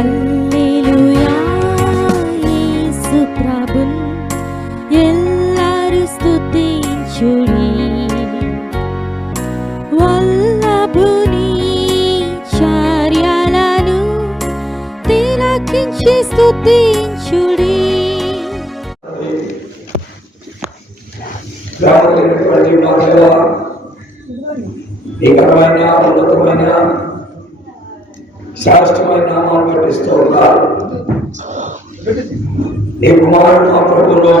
హల్లెలూయా యేసు ప్రభున్ ఎల్లరు స్తుతించుడి. వల్లభుని చర్యలను తిలకించి స్తుతించుడి. భీకరమైన ఉన్నతమైన శ్రేష్టమైన నామాన్ని పట్టిస్తూ ఉన్నారు. నీ కుమారుడు మా ప్రభువులో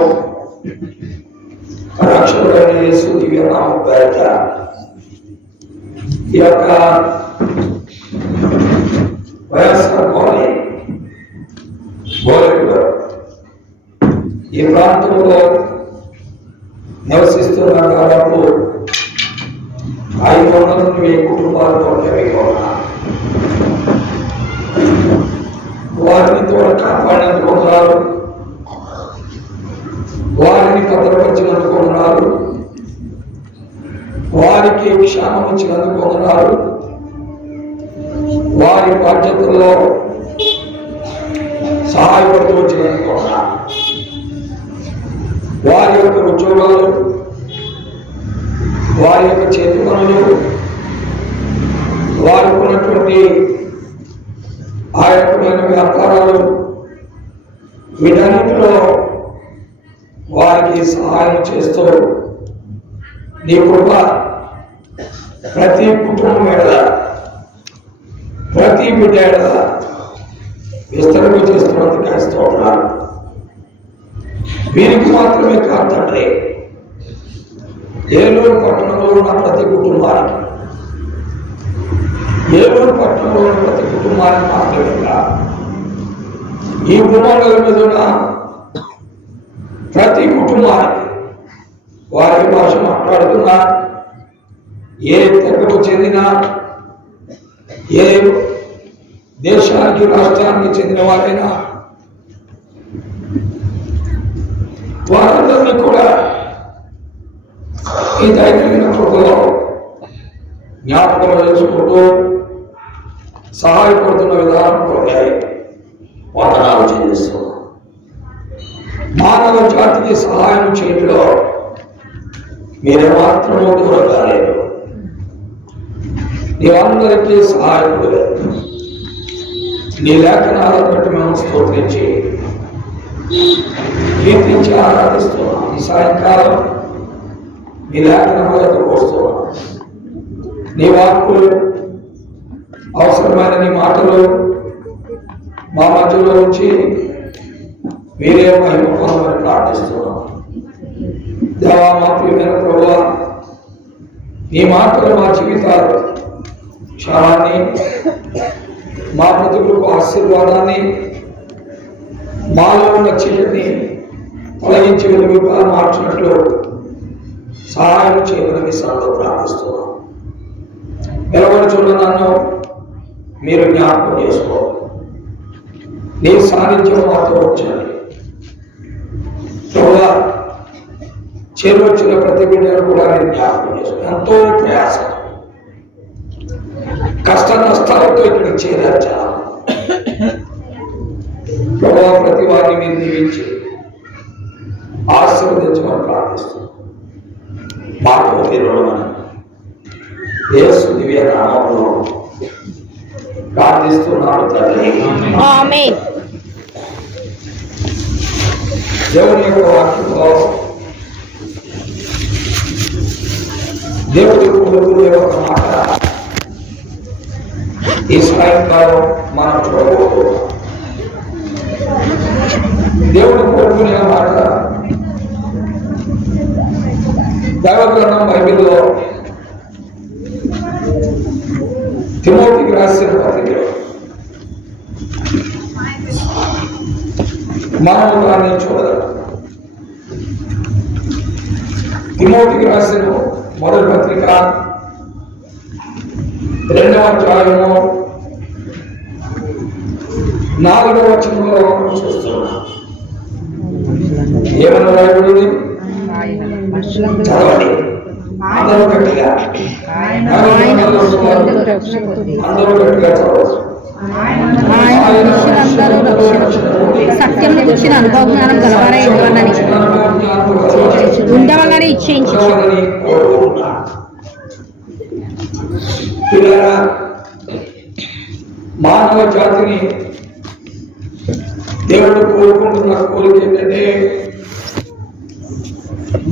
రక్షకుడైన యేసు దివ్య నామం పేరిట ఈ యొక్క వైఎస్ఆర్ బోలెడు ఈ ప్రాంతంలో నివసిస్తున్న దాదాపు 500 నుండి 1000 కుటుంబాలతో వారిని కాపాడినందుకు ఉన్నారు, వారిని భద్రపరిచినందుకు ఉన్నారు, వారికి క్షేమం ఇచ్చినందుకు ఉన్నారు, వారి బాధ్యతల్లో సహాయపడుతూ వచ్చినందుకు ఉన్నారు. వారి యొక్క ఉద్యోగాలు, వారి యొక్క చేతి పనులు, వారికి ఉన్నటువంటి ఆ రకమైన వ్యాపారాలు, వీటన్నిటిలో వారికి సహాయం చేస్తూ నీ కృప ప్రతి కుటుంబం ఎడల, ప్రతి బిడ్డ ఎడల విస్తరణ చేస్తున్నందుకు స్తోత్రాలు. వీరికి మాత్రమే కాదు తండ్రి, ఏలూరు పట్టణంలో ఉన్న ప్రతి కుటుంబానికి, ఏలూరు పట్టణంలో ఉన్న ప్రతి కుటుంబానికి మాత్రమే కాదు, ఈ భూమండల మీద ఉన్న ప్రతి కుటుంబానికి, వారి భాష మాట్లాడుతున్నా, ఏ తెగకు చెందిన, ఏ దేశానికి రాష్ట్రానికి చెందిన వారైనా వారందరినీ కూడా ఈ దైవిక కృపలో జ్ఞాపకం చేసుకుంటూ సహాయపడుతున్న విధానం కొరకై వందనాలు చెల్లిస్తున్నాం. మానవ జాతికి సహాయం చేయడంలో మీరే మాత్రమే దూరం కాలేదు. నీవందరికీ సహాయకుడు. నీ లేఖనాలను బట్టి మేము స్తోత్రించి కీర్తించి ఆరాధిస్తున్నాం. ఈ సాయంకాలం నీ లేఖనములతో వస్తున్నాం. నీ వాక్కులు, అవసరమైన నీ మాటలు మా మధ్యలో ఉంచి మీరే మహిమ పొందమని ప్రార్థిస్తున్నాం. దేవా, మా ప్రియమైన ప్రభువా, నీ మాటలు మా జీవితాలు క్షణాన్ని, మా బ్రతుకులకు ఆశీర్వాదాన్ని, మాలో ఉన్న చీకటిని తొలగించి వెలుగుగా మార్చినట్లు సహాయం చేయమని సభలో ప్రార్థిస్తున్నాం. నిలబడుచున్న నన్ను మీరు జ్ఞాపకం చేసుకోవాలి. నీ సాన్నిధ్యం మాతో వచ్చాలి. చేరువచ్చిన ప్రతి బిడ్డను కూడా నేను జ్ఞాపకం చేసుకోవాలి. ఎంతో ప్రయాసం, కష్ట నష్టాలతో ఇక్కడికి చేరారు. ప్రభావ ప్రతి వారిని మీరు దీవించి ఆశీర్వదించమని ప్రార్థిస్తున్నాం. మాకు తిరుమలని యేసు దివ్య నామములో ప్రార్థిస్తున్నాడు తండ్రి. ఆమేన్. దేవుని యొక్క వాక్యంలో దేవుడి కొడుకుల యొక్క మాట ఈ సాయంకాలం మనం చూడబోతున్నాం. దేవుడి కొడుకునే మాట దైవగ్రంథం బైబిల్లో తిమోతికి రాసిన పత్రికలో మనం దాన్ని చూడగలం. తిమోతికి రాసిన మొదటి పత్రిక 2వ అధ్యాయము 4వ వచనంలో చూస్తున్నాం. ఏమన్నా రాయబడింది? చదవండి అందరూ గట్టిగా, అందరూ గట్టిగా చదవచ్చు. ఆయన మనుషులందరూ సత్యం గురించిన అనుభవ జ్ఞానం గలవారై ఉండవాలని ఇచ్చేయించు. మానవ జాతిని దేవుడు కోరుకుంటున్న కోరిక ఏంటంటే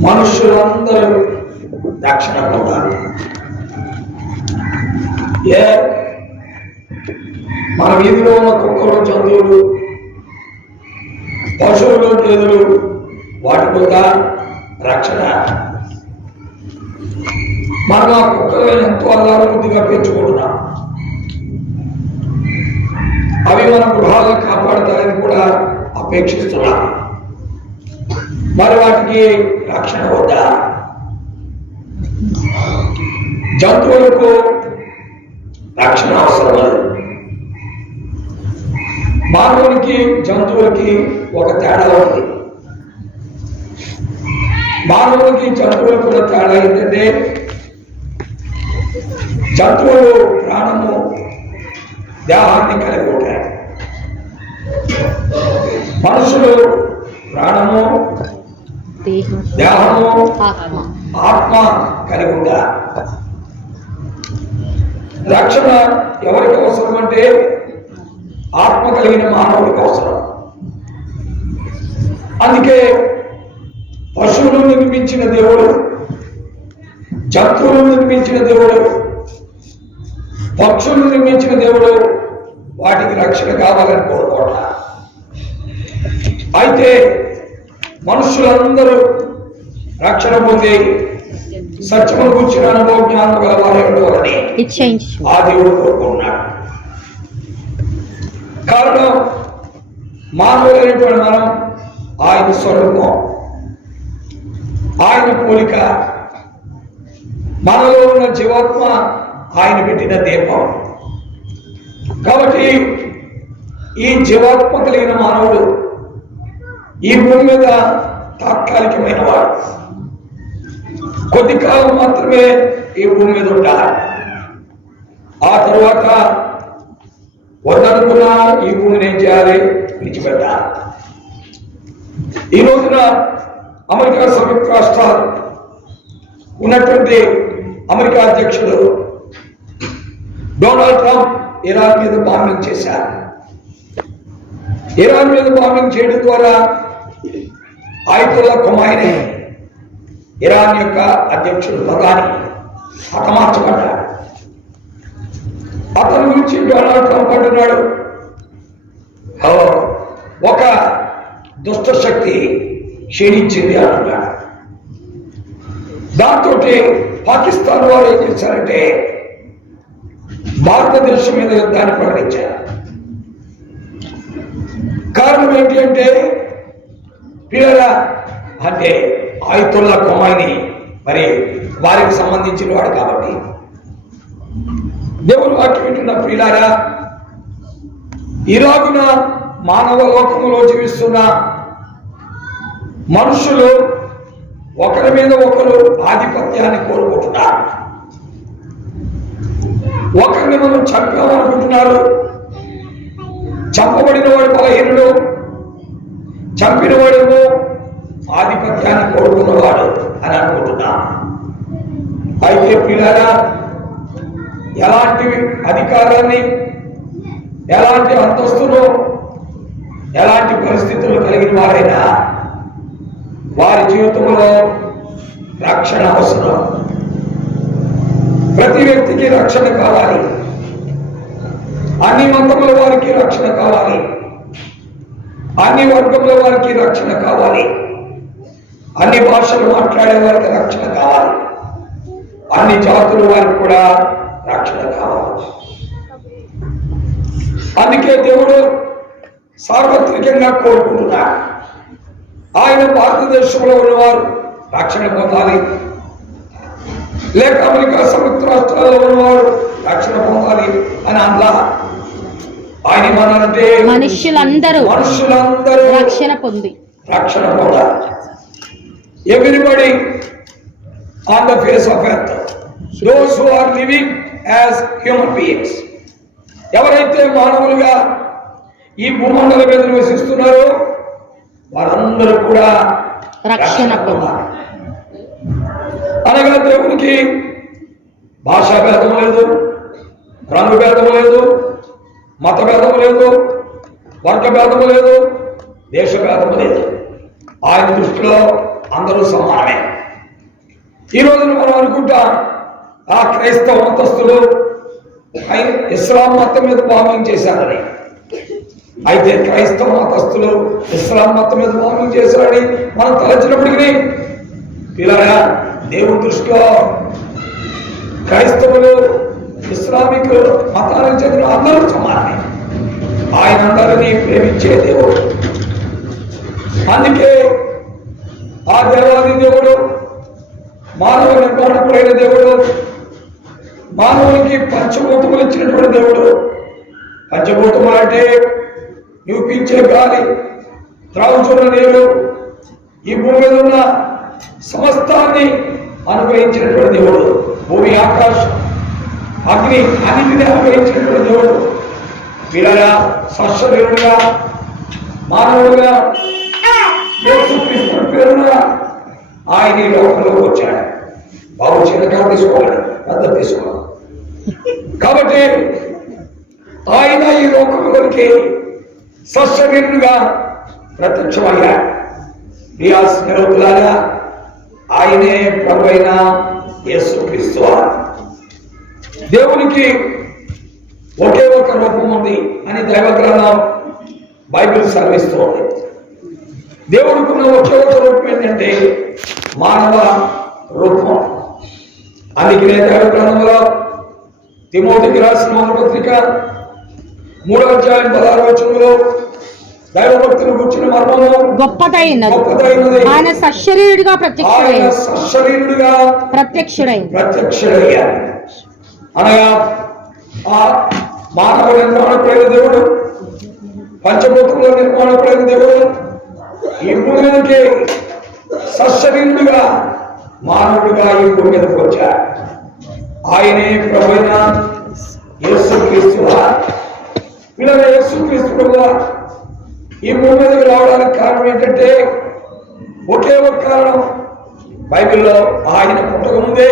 మనుషులందరూ రక్షణ పొందాలి. మన వీధిలో ఉన్న కుక్కలు, జంతువులు, పశువులు, గేదెలు వాటి కూడా రక్షణ. మనం ఆ కుక్కలు ఎంతో అల్లారబుద్ధిగా పెంచుకుంటున్నాం. అవి మన గృహాలను కాపాడతారని కూడా అపేక్షిస్తున్నాం. మరి వాటికి రక్షణ వద్దా? జంతువులకు రక్షణ అవసరం లేదు. మానవునికి జంతువులకి ఒక తేడా ఉంది. మానవునికి జంతువులకు కూడా తేడా ఏంటంటే జంతువులు ప్రాణము, దేహాన్ని కలిగి ఉంటాయి. మనుషులు ప్రాణము, దేహము, ఆత్మ కలిగి ఉంటారు. రక్షణ ఎవరికి అవసరం అంటే ఆత్మ కలిగిన మానవుడికి అవసరం. అందుకే పశువులు నిర్మించిన దేవుడు, జంతువులు నిర్మించిన దేవుడు, పక్షులు నిర్మించిన దేవుడు వాటికి రక్షణ కావాలని కోరుకోవట. అయితే మనుషులందరూ రక్షణ పొంది సత్యమును కూర్చున్న అనుభవ జ్ఞానం గలవాలని ఆ దేవుడు కోరుకుంటున్నాడు. కారణం మానవులైనటువంటి మనం ఆయన స్వరూపం, ఆయన పోలిక. మనలో ఉన్న జీవాత్మ ఆయన పెట్టిన దీపం. కాబట్టి ఈ జీవాత్మ కలిగిన మానవుడు ఈ భూమి మీద తాత్కాలికమైన వాడు. కొద్ది కాలం మాత్రమే ఈ భూమి మీద ఉంటారు. ఆ తరువాత వద్దనుకున్నా ఈ భూమిని ఏం చేయాలి? విడిచిపెట్టాలి. ఈ రోజున అమెరికా సంయుక్త రాష్ట్రాలు ఉన్నటువంటి అమెరికా అధ్యక్షుడు డొనాల్డ్ ట్రంప్ ఇరాన్ మీద బాంబింగ్ చేశారు. ఇరాన్ మీద బాంబింగ్ చేయడం ద్వారా ఆయతుల్లా ఖొమైనీ ఇరాన్ యొక్క అధ్యక్షుడు ప్రధాని హతమార్చబడ్డాడు. అతని గురించి డొనాల్డ్ ట్రంప్ అంటున్నాడు, ఒక దుష్ట శక్తి క్షీణించింది అంటున్నాడు. దాంతో పాకిస్తాన్ వారు ఏం చేశారంటే భారతదేశం మీద యుద్ధాన్ని ప్రకటించారు. కారణం ఏంటి అంటే పిల్లరా అంటే ఆయతుల్లా ఖొమైనీ మరి వారికి సంబంధించిన వాడు కాబట్టి. దేవుడు వాక్యం వింటున్న ప్రియులారా, ఇలాగున మానవ లోకములో జీవిస్తున్న మనుషులు ఒకరి మీద ఒకరు ఆధిపత్యాన్ని కోరుకుంటున్నారు. ఒకరిని మనం చంపామనుకుంటున్నారు. చంపబడిన వాడు బలహీనుడు, చంపిన వాడేమో ఆధిపత్యాన్ని కోరుకున్నవాడు అని అనుకుంటున్నా. అయితే పిల్లరా, ఎలాంటి అధికారాన్ని, ఎలాంటి అంతస్తును, ఎలాంటి పరిస్థితులు కలిగిన వారైనా వారి జీవితంలో రక్షణ అవసరం. ప్రతి వ్యక్తికి రక్షణ కావాలి. అన్ని మతముల వారికి రక్షణ కావాలి. అన్ని వర్గముల వారికి రక్షణ కావాలి. అన్ని భాషలు మాట్లాడే వారికి రక్షణ కావాలి. అన్ని జాతుల వారికి కూడా రక్షణ కావాలి. అందుకే దేవుడు సార్వత్రికంగా కోరుకుంటున్నాడు, ఆయన భారతదేశంలో ఉన్నవారు రక్షణ పొందాలి, లేక అమెరికా సంయుక్త రాష్ట్రాల్లో ఉన్నవారు రక్షణ పొందాలి అని అలా ఆయన ఏమన్నారంటే మనుషులందరూ రక్షణ పొందాలి. Everybody on the face of earth, those who are living as human beings, ఎవరైతే మానవులుగా ఈ భూమండలం మీద నివసిస్తున్నారో వారందరూ కూడా రక్షణ పొందాలి. అనగా దేవునికి భాషా భేదం లేదు, రంగు భేదం లేదు, మత భేదం లేదు, వర్గ భేదం లేదు, దేశ భేదం లేదు. ఆయన దృష్టిలో అందరూ సమానమే. ఈ రోజున మనం అనుకుంటాం ఆ క్రైస్తవ మతస్థులు ఇస్లాం మతం మీద బాంబింగ్ చేశారని. అయితే క్రైస్తవ మతస్థులు ఇస్లాం మతం మీద బాంబింగ్ చేశారని మనం తలచినప్పటికీ పిల్లరా, దేవుని దృష్టిలో క్రైస్తవులు ఇస్లామిక్ మతానికి చెందిన అందరూ సమానమే. ఆయన అందరినీ ప్రేమించే దేవుడు. అందుకే ఆ దేవాది దేవుడు మానవ నిర్మాణకుడైన దేవుడు, మానవునికి పంచభూతములు ఇచ్చినటువంటి దేవుడు. పంచభూతములు అంటే నువ్వు పీల్చే గాలి, త్రాగుచున్న నీరు, ఈ భూమి మీద ఉన్న సమస్తాన్ని అనుగ్రహించినటువంటి దేవుడు. భూమి, ఆకాశం, అగ్ని అన్నింటినీ అనుగ్రహించినటువంటి దేవుడు. వీళ్ళగా స్వశరీరుడుగా మానవుడుగా యేసుక్రీస్తు పేరున ఆయన ఈ లోకంలోకి వచ్చాడు. బాబు చిన్నగా తీసుకోవాలి, పెద్ద తీసుకోవాలి. కాబట్టి ఆయన ఈ లోకంలోకి స్వశరీరుడుగా ప్రత్యక్షమయ్యాడు. ప్రియా స్నేహితులారా, ఆయనే ప్రభువైన యేసుక్రీస్తు. దేవునికి ఒకే ఒక రూపం ఉంది అని దైవ గ్రంథం బైబిల్ సెలవిస్తోంది. దేవుడికి ఉన్న ఒకే ఒక రూపం ఏంటంటే మానవ రూపం. అందుకనే దైవ గ్రంథంలో తిమోతికి రాసిన మొదటి పత్రిక 3వ అధ్యాయం 16వ వచనంలో దైవభక్తులు కూర్చున్న మర్మము గొప్పదైనది, ఆయన సశరీరుడిగా ప్రత్యక్షుడయ్యాడు. అనగా ఆ మానవ నిర్మాణకుడైన దేవుడు, పంచభూతముల నిర్మాణకుడైన దేవుడు ఈ భూమి మీదకి సశరీరుడుగా మానవుడిగా ఈ భూమి మీదకి వచ్చాడు. ఆయనే ప్రభువైన యేసుక్రీస్తు. వీళ్ళ యేసుక్రీస్తు ప్రభువా ఈ భూమి మీదకి రావడానికి కారణం ఏంటంటే ఒకే ఒక కారణం. బైబిల్లో ఆయన పుట్టక ముందే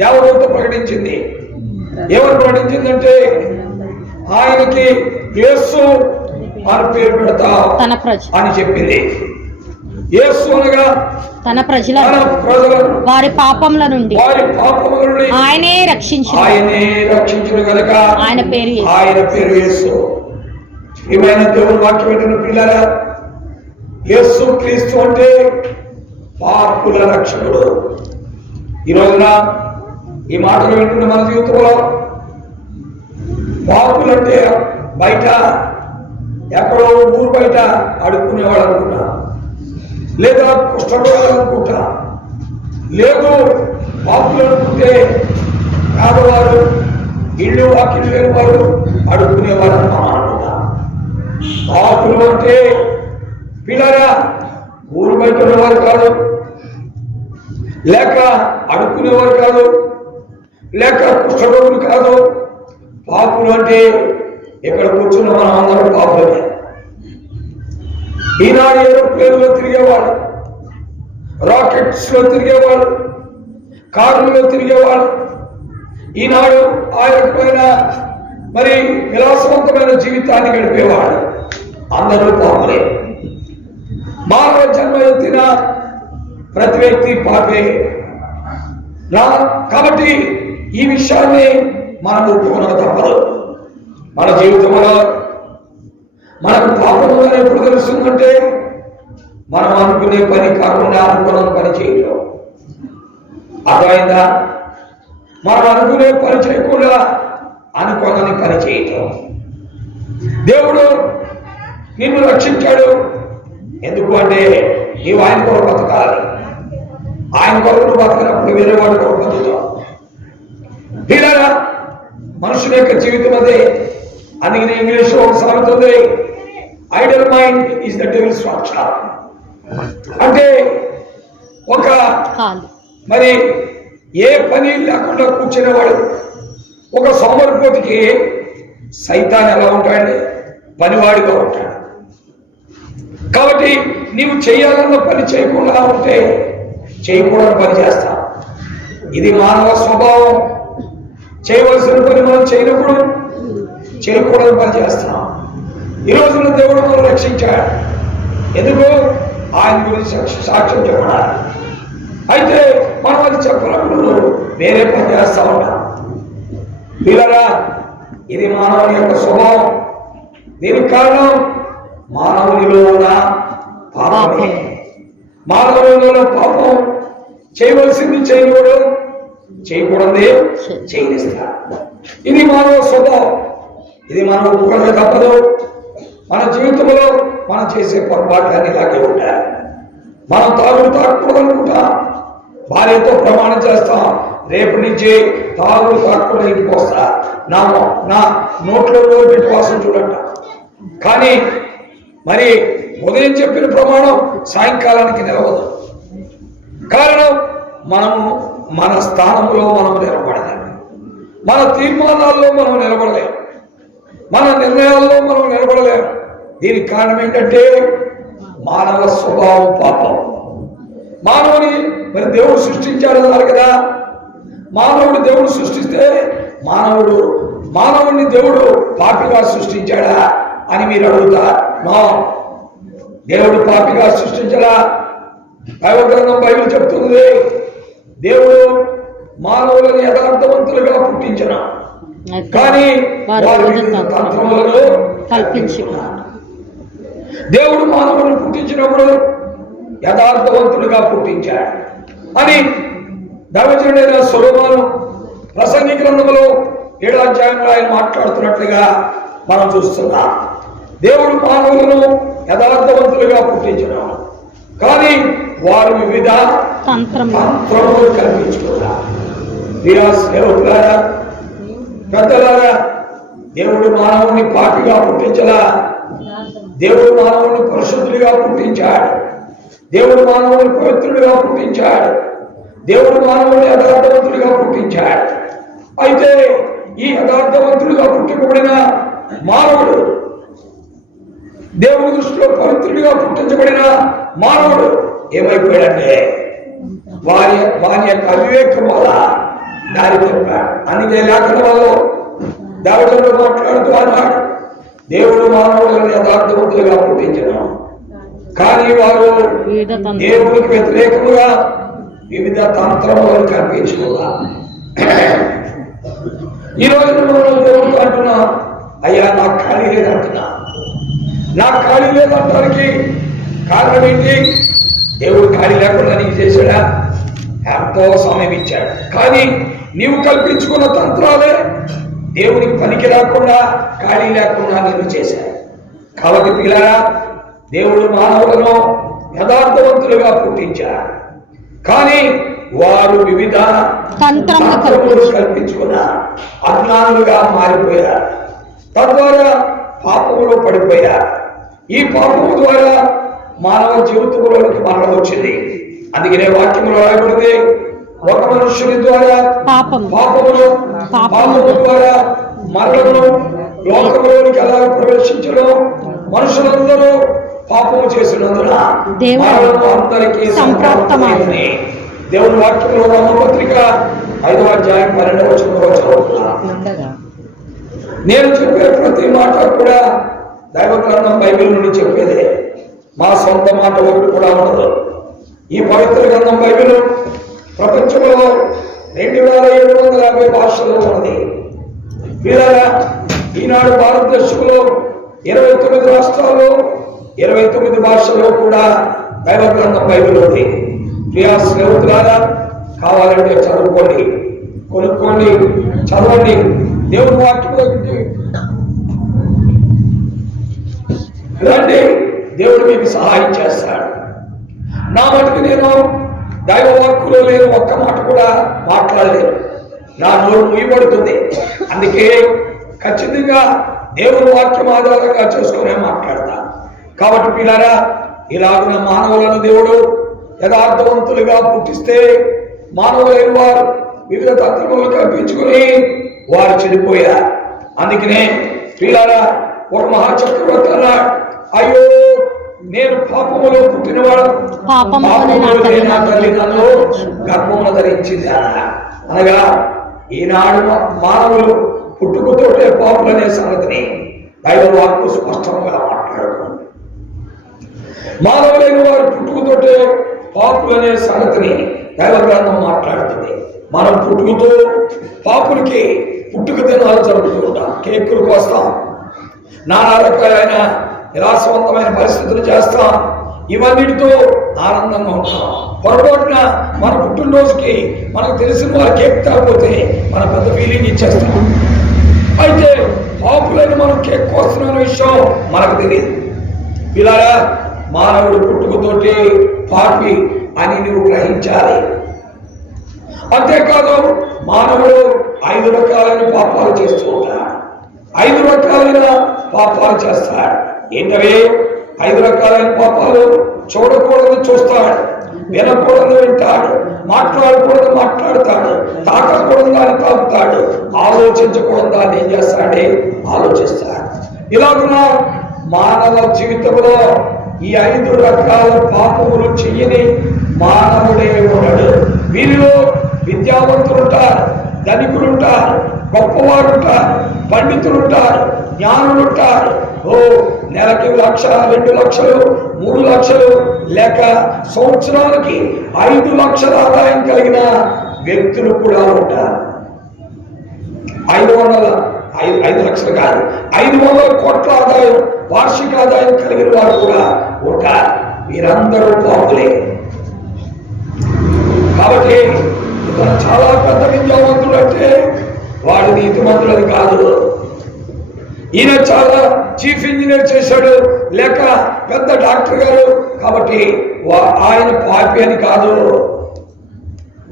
దేవదూత ప్రకటించింది. ఏమని ప్రకటించిందంటే ఆయనకి యేసు అని పేరు పెడతా అని చెప్పింది. యేసు అనగా తన ప్రజలను వారి పాపముల నుండి ఆయనే రక్షించును గనుక ఆయన పేరు యేసు. ఏమైనా దేవుడు వాక్యం పెట్టిన పిల్లల, యేసు క్రీస్తు అంటే పాపుల రక్షకుడు. ఈ రోజున ఈ మాటలు వింటున్న మన జీవితంలో పాపులంటే బయట ఎక్కడో ఊరు బయట అడుక్కునేవాడు అనుకుంటా, లేదా కుష్ఠరోగులు అనుకుంటా, లేదు పాపులు అనుకుంటే పేదవారు, ఇళ్ళు వాకిళ్ళు లేని వారు అడుక్కునేవారు అనుకుంటా. పాపులు అంటే పిల్లరా ఊరు బయట ఉన్నవారు కాదు, లేక అడుక్కునేవారు కాదు, లేక కుష్ఠరోగులు కాదు. పాపులు అంటే ఇక్కడ కూర్చున్న మనం అందరం పాపులమే. ఈనాడు ఏరోప్లేన్లో తిరిగేవాడు, రాకెట్స్ లో తిరిగేవాడు, కారులో తిరిగేవాడు, ఈనాడు ఆ రకమైన మరి విలాసవంతమైన జీవితాన్ని గడిపేవాడు అందరూ పాపులే. మానవ జన్మ ఎత్తిన ప్రతి వ్యక్తి పాపే. కాబట్టి ఈ విషయాన్ని మనం ఒప్పుకోవడం తప్పదు. మన జీవితంలో మనకు పాపం ఉందని ఎప్పుడు తెలుస్తుందంటే మనం అనుకునే పని కాకుండా అనుకున్న పని చేయటం. అర్థమైందా? మనం అనుకునే పని చేయకుండా అనుకోనని పని చేయటం. దేవుడు నిన్ను రక్షించాడు. ఎందుకు అంటే నీవు ఆయన కొరకు బతకాలి. ఆయన కొరకు నువ్వు బతకనప్పుడు వేరే వాడి కొరకు బతుకుతావు. వీళ్ళరా మనుషుల యొక్క జీవితం అదే. అందుకని ఇంగ్లీష్ ఒక సామెత ఉంది, Idol mind is the devils workshop. అంటే ఒక మరి ఏ పని లేకుండా కూర్చునేవాడు, ఒక సోమరిపోతుకి సైతాన్ ఎలా ఉంటాడండి? పనివాడిగా ఉంటాడు. కాబట్టి నీవు చేయాలన్న పని చేయకుండా ఉంటే చేయకూడని పని చేస్తావు. ఇది మానవ స్వభావం. చేయవలసిన పని మనం చేయనప్పుడు చేయకూడని పని చేస్తాం. ఈ రోజున దేవుడు మనం రక్షించాడు. ఎందుకు? ఆయన గురించి సాక్ష్యం చెప్పడానికి. అయితే మనం అది చెప్పినప్పుడు వేరే పని చేస్తా ఉంటాం. పిల్లరా, ఇది మానవుని యొక్క స్వభావం. దీనికి కారణం మానవునిలో ఉన్న పాపమే. మానవునిలో ఉన్న పాపం చేయవలసింది చేయకూడదు, చేయకూడదే చేయనిస్తాడు. ఇది మానవ స్వభావం. ఇది మనం ఒప్పుకోక తప్పదు. మన జీవితంలో మనం చేసే పొరపాట్లన్నీ ఇలాగే ఉంటాయి. మనం తాగకూడదనుకుంటాం, భార్యతో ప్రమాణం చేస్తాం, రేపు నుంచి తాగుడు తాగకుండా ఇంటికి వస్తా, నా నోట్లో నోరు పెట్టి వాసన చూడంట. కానీ మరి ఉదయం చెప్పిన ప్రమాణం సాయంకాలానికి నిలవదు. కారణం మనము మన స్థానంలో మనం నిలబడలేము, మన తీర్మానాల్లో మనం నిలబడలేము, మన నిర్ణయాల్లో మనం నిలబడలేము. దీనికి కారణం ఏంటంటే మానవ స్వభావం, పాపం. మానవుని మరి దేవుడు సృష్టించాడన్నారు కదా. మానవుడు దేవుడు సృష్టిస్తే మానవుడిని దేవుడు పాపిగా సృష్టించాడా అని మీరు అడుగుతారు. నో, దేవుడు పాపిగా సృష్టించడా. దైవ గ్రంథం బైబిల్ చెప్తుంది, దేవుడు మానవులను యథార్థవంతులుగా పుట్టించిన, కానీ వారి తంత్రములను కల్పించుకున్నాడు. దేవుడు మానవులను పుట్టించినప్పుడు యథార్థవంతులుగా పుట్టించాడు అని దైవజనుడైన సొలొమోను ప్రసంగి గ్రంథంలో 7వ అధ్యాయంలో ఆయన మాట్లాడుతున్నట్లుగా మనం చూస్తున్నాం. దేవుడు మానవులను యథార్థవంతులుగా పుట్టించిన, కానీ వారు వివిధ తంత్రములు కల్పించుకున్నారు. సేవకులారా, పెద్దలారా, దేవుడు మానవుని పాపిగా పుట్టించలా. దేవుడు మానవుని పరిశుద్ధుడిగా పుట్టించాడు. దేవుడు మానవుని పవిత్రుడిగా పుట్టించాడు. దేవుడు మానవుని యథార్థవంతుడిగా పుట్టించాడు. అయితే ఈ యథార్థవంతుడిగా పుట్టింపబడిన మానవుడు, దేవుని దృష్టిలో పవిత్రుడిగా పుట్టించబడిన మానవుడు ఏమైపోయాడంటే వారి యొక్క అవివేకం వల్ల దారి తప్పాడు. అందుకే లేఖనాల్లో దేవతలు మాట్లాడుతూ అన్నాడు, దేవుడు మానవులను యథార్థవంతులుగా పుట్టించను, కానీ వారు దేవునికి వ్యతిరేకముగా వివిధ తంత్రములను కల్పించుకున్నారు. ఈ రోజు మనం దేవుడు అంటున్నా, అయ్యా నాకు ఖాళీ లేదంటున్నా. నాకు ఖాళీ లేదంటానికి కారణం ఏంటి? దేవుడు ఖాళీ లేకుండా నీకు చేశాడా? ఎంతో సమయం ఇచ్చాడు, కానీ నీవు కల్పించుకున్న తంత్రాలే దేవునికి పనికి రాకుండా, ఖాళీ లేకుండా నేను చేశాడు. కాబట్టి పిల్లరా, దేవుడు మానవులను యథార్థవంతులుగా పుట్టించాడు, కానీ వారు వివిధ తంత్రములు కల్పించుకున్న అజ్ఞానులుగా మారిపోయారు. తద్వారా పాపములో పడిపోయారు. ఈ పాపము ద్వారా మానవ జీవితంలోనికి మరణం వచ్చింది. అందుకనే వాక్యములో రాయబడితే, ఒక మనుష్యుని ద్వారా పాపము ద్వారా మరణము లోకములోనికి ఎలా ప్రవేశించడం, మనుషులందరూ పాపము చేసినందున మరణము అందరికీ సంప్రాప్తమైంది. దేవుని వాక్యంలో రోమపత్రిక 5వ అధ్యాయం 12వ వచనంలో చదువుతున్నా. నేను చెప్పే ప్రతి మాట కూడా దైవ గ్రంథం బైబిల్ నుండి చెప్పేదే. మా సొంత మాట ఒకటి కూడా ఉండదు. ఈ పవిత్ర గ్రంథం బైబిల్ ప్రపంచంలో 2750 భాషల్లో ఉన్నది. వీళ్ళగా ఈనాడు భారతదేశంలో 29 రాష్ట్రాల్లో 29 భాషల్లో కూడా దైవ గ్రంథం బైబిల్ ఉంది. ప్రియా స్నేహితులారా, కావాలంటే చదువుకోండి, కొనుక్కోండి, చదవండి. దేవుని వాక్యం రండి, దేవుడు మీకు సహాయం చేస్తాడు. నా మటుకు నేను దైవ వాక్కులో లేని ఒక్క మాట కూడా మాట్లాడలేను. నా నోరు ముయ్యబడుతుంది. అందుకే ఖచ్చితంగా దేవుని వాక్యం ఆధారంగా చేసుకునే మాట్లాడతా. కాబట్టి పిల్లరా, ఇలాగున్న మానవులను దేవుడు యథార్థవంతులుగా పుట్టిస్తే మానవులైన వారు వివిధ తంత్రములు కల్పించుకుని వారు చెడిపోయారు. అందుకనే పిల్లరా, ఒక మహాచక్రవర్తి అన్నాడు, అయ్యో నేను పాపములో పుట్టినవాడు, పాపములోనే నా తల్లి నన్ను గర్భమున ధరించింది అనగా ఈనాడు మానవులు పుట్టుకతోటే పాపులనే సంగతిని దైవ వాక్కు స్పష్టంగా మాట్లాడుతుంది. మానవులైన వారు పుట్టుకతోటే పాపులనే సంగతిని దైవ గ్రంథం మాట్లాడుతుంది. మనం పుట్టుకతో పాపులకి పుట్టుక దినాలు జరుపుతూ ఉంటాం, కేకులకు వస్తాం, నానా రకాలైన విలాసవంతమైన పరిస్థితులు చేస్తాం, ఇవన్నిటితో ఆనందంగా ఉంటాం. పొరపాటున మన పుట్టినరోజుకి మనకు తెలిసిన వారు కేక్ తాగిపోతే మన పెద్ద ఫీలింగ్ ఇచ్చేస్తాం. అయితే పాపులైన మనం కేక్ కోస్తున్న విషయం మనకు తెలియదు. ఇలా మానవుడు పుట్టుకతోటి పాపి అని నువ్వు గ్రహించాలి. అంతేకాదు మానవుడు 5 రకాలైన పాపాలు చేస్తూ ఉంటాడు. 5 రకాలైన పాపాలు చేస్తాడు. ఏంటవి 5 రకాలైన పాపాలు? చూడకూడదు చూస్తాడు, వినకూడదు వింటాడు, మాట్లాడకూడదు మాట్లాడతాడు, తాకకూడదు దాన్ని తాకుతాడు, ఆలోచించకూడదు దాన్ని ఏం చేస్తాడే ఆలోచిస్తాడు. ఇలాగున మానవ జీవితంలో ఈ 5 రకాల పాపములు చెయ్యని మానవుడే ఉన్నాడు. వీరిలో విద్యావంతులుంటారు, ధనికులుంటారు, గొప్పవారుంటారు, పండితులుంటారు, జ్ఞానులుంటారు. నెలకి 1,00,000, 2 లక్షలు, 3 లక్షలు లేక సంవత్సరానికి 5 లక్షల ఆదాయం కలిగిన వ్యక్తులు కూడా ఉంటారు. 5 లక్షలు కాదు, 500 కోట్ల ఆదాయం, వార్షిక ఆదాయం కలిగిన వారు కూడా ఉంటారు. వీరందరూ పాపులే. కాబట్టి ఇతను చాలా పెద్ద విద్యావంతుడు అంటే వాడు నీతిమంతుడని కాదు. ఈయన చాలా చీఫ్ ఇంజనీర్ చేశాడు లేక పెద్ద డాక్టర్ గారు కాబట్టి ఆయన పాపి అని కాదు.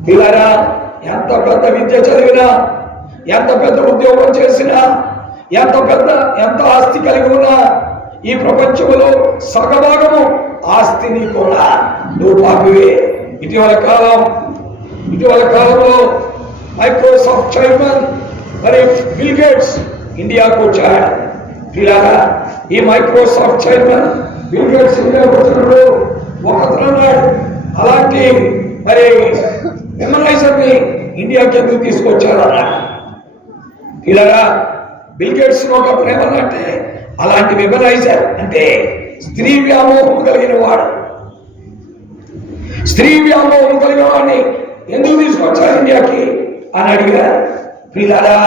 పిల్లరా, ఎంత పెద్ద విద్య చదివినా, ఎంత పెద్ద ఉద్యోగం చేసినా, ఎంత ఆస్తి కలిగి ఉన్నా, ఈ ప్రపంచంలో సగభాగము ఆస్తిని కూడా నువ్వు పాపివే. ఇటీవల కాలంలో మైక్రోసాఫ్ట్ చైర్మన్ మరి బిల్ గేట్స్ ఇండియాకు వచ్చాడు. ఇలాగా ఈ మైక్రోసాఫ్ట్ చైర్మన్ బిల్ గేట్స్ ఇండియాకు వచ్చినప్పుడు ఒకతను అన్నాడు, అలాంటి మరి మెమరైజర్ ని ఇండియాకి ఎందుకు తీసుకొచ్చారు అన్నాడు. ఇలాగా బిల్ గేట్స్ ఒకతను ఏమన్నంటే, అలాంటి మెమరైజర్ అంటే స్త్రీ వ్యామోహం కలిగిన వాడు, స్త్రీ వ్యామోహం కలిగిన వాడిని ఎందుకు తీసుకొచ్చారు ఇండియాకి అని అడిగారు. పిల్లరా,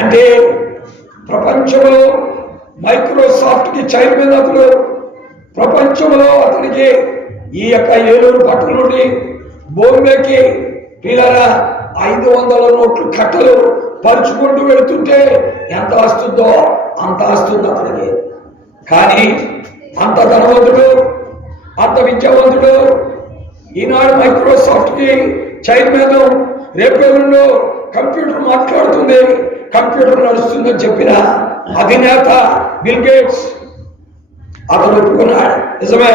అంటే ప్రపంచంలో మైక్రోసాఫ్ట్ కి చైర్మన్ అతను, ప్రపంచంలో అతనికి ఈ యొక్క ఏలూరు పట్టణం నుండి బొంబేకి పిల్లరా 500 నోట్లు కట్టలు పరుచుకుంటూ వెళుతుంటే ఎంత వస్తుందో అంత వస్తుంది అతనికి. కానీ అంత ధనవంతుడు, అంత విద్యావంతుడు, ఈనాడు మైక్రోసాఫ్ట్ కి చైర్మన్, రేపేళ్ళలో కంప్యూటర్ మాట్లాడుతుంది, కంప్యూటర్ నడుస్తుందని చెప్పిన అధినేత బిల్ గేట్స్ అతను ఒప్పుకున్నాడు. నిజమే,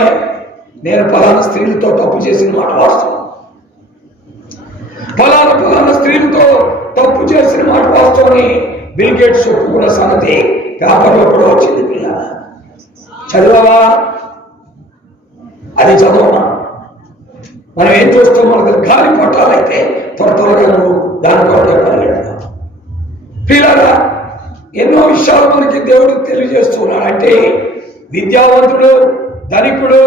నేను ఫలానా స్త్రీలతో తప్పు చేసిన మాట వాస్తవం, ఫలానా స్త్రీలతో తప్పు చేసిన మాట వాస్తవని బిల్ గేట్స్ ఒప్పుకున్న సంగతి పేపర్లో కూడా వచ్చింది. పిల్ల చదివావా? అది చదవమా? మనం ఏం చూస్తాం, మనకు గాలి పట్టాలైతే త్వరగా నువ్వు దాని కొరకే పరిగెడతాం. పిల్లరా, ఎన్నో విషయాలు మనకి దేవుడు తెలియజేస్తున్నాడు. అంటే విద్యావంతుడు, ధనికుడు,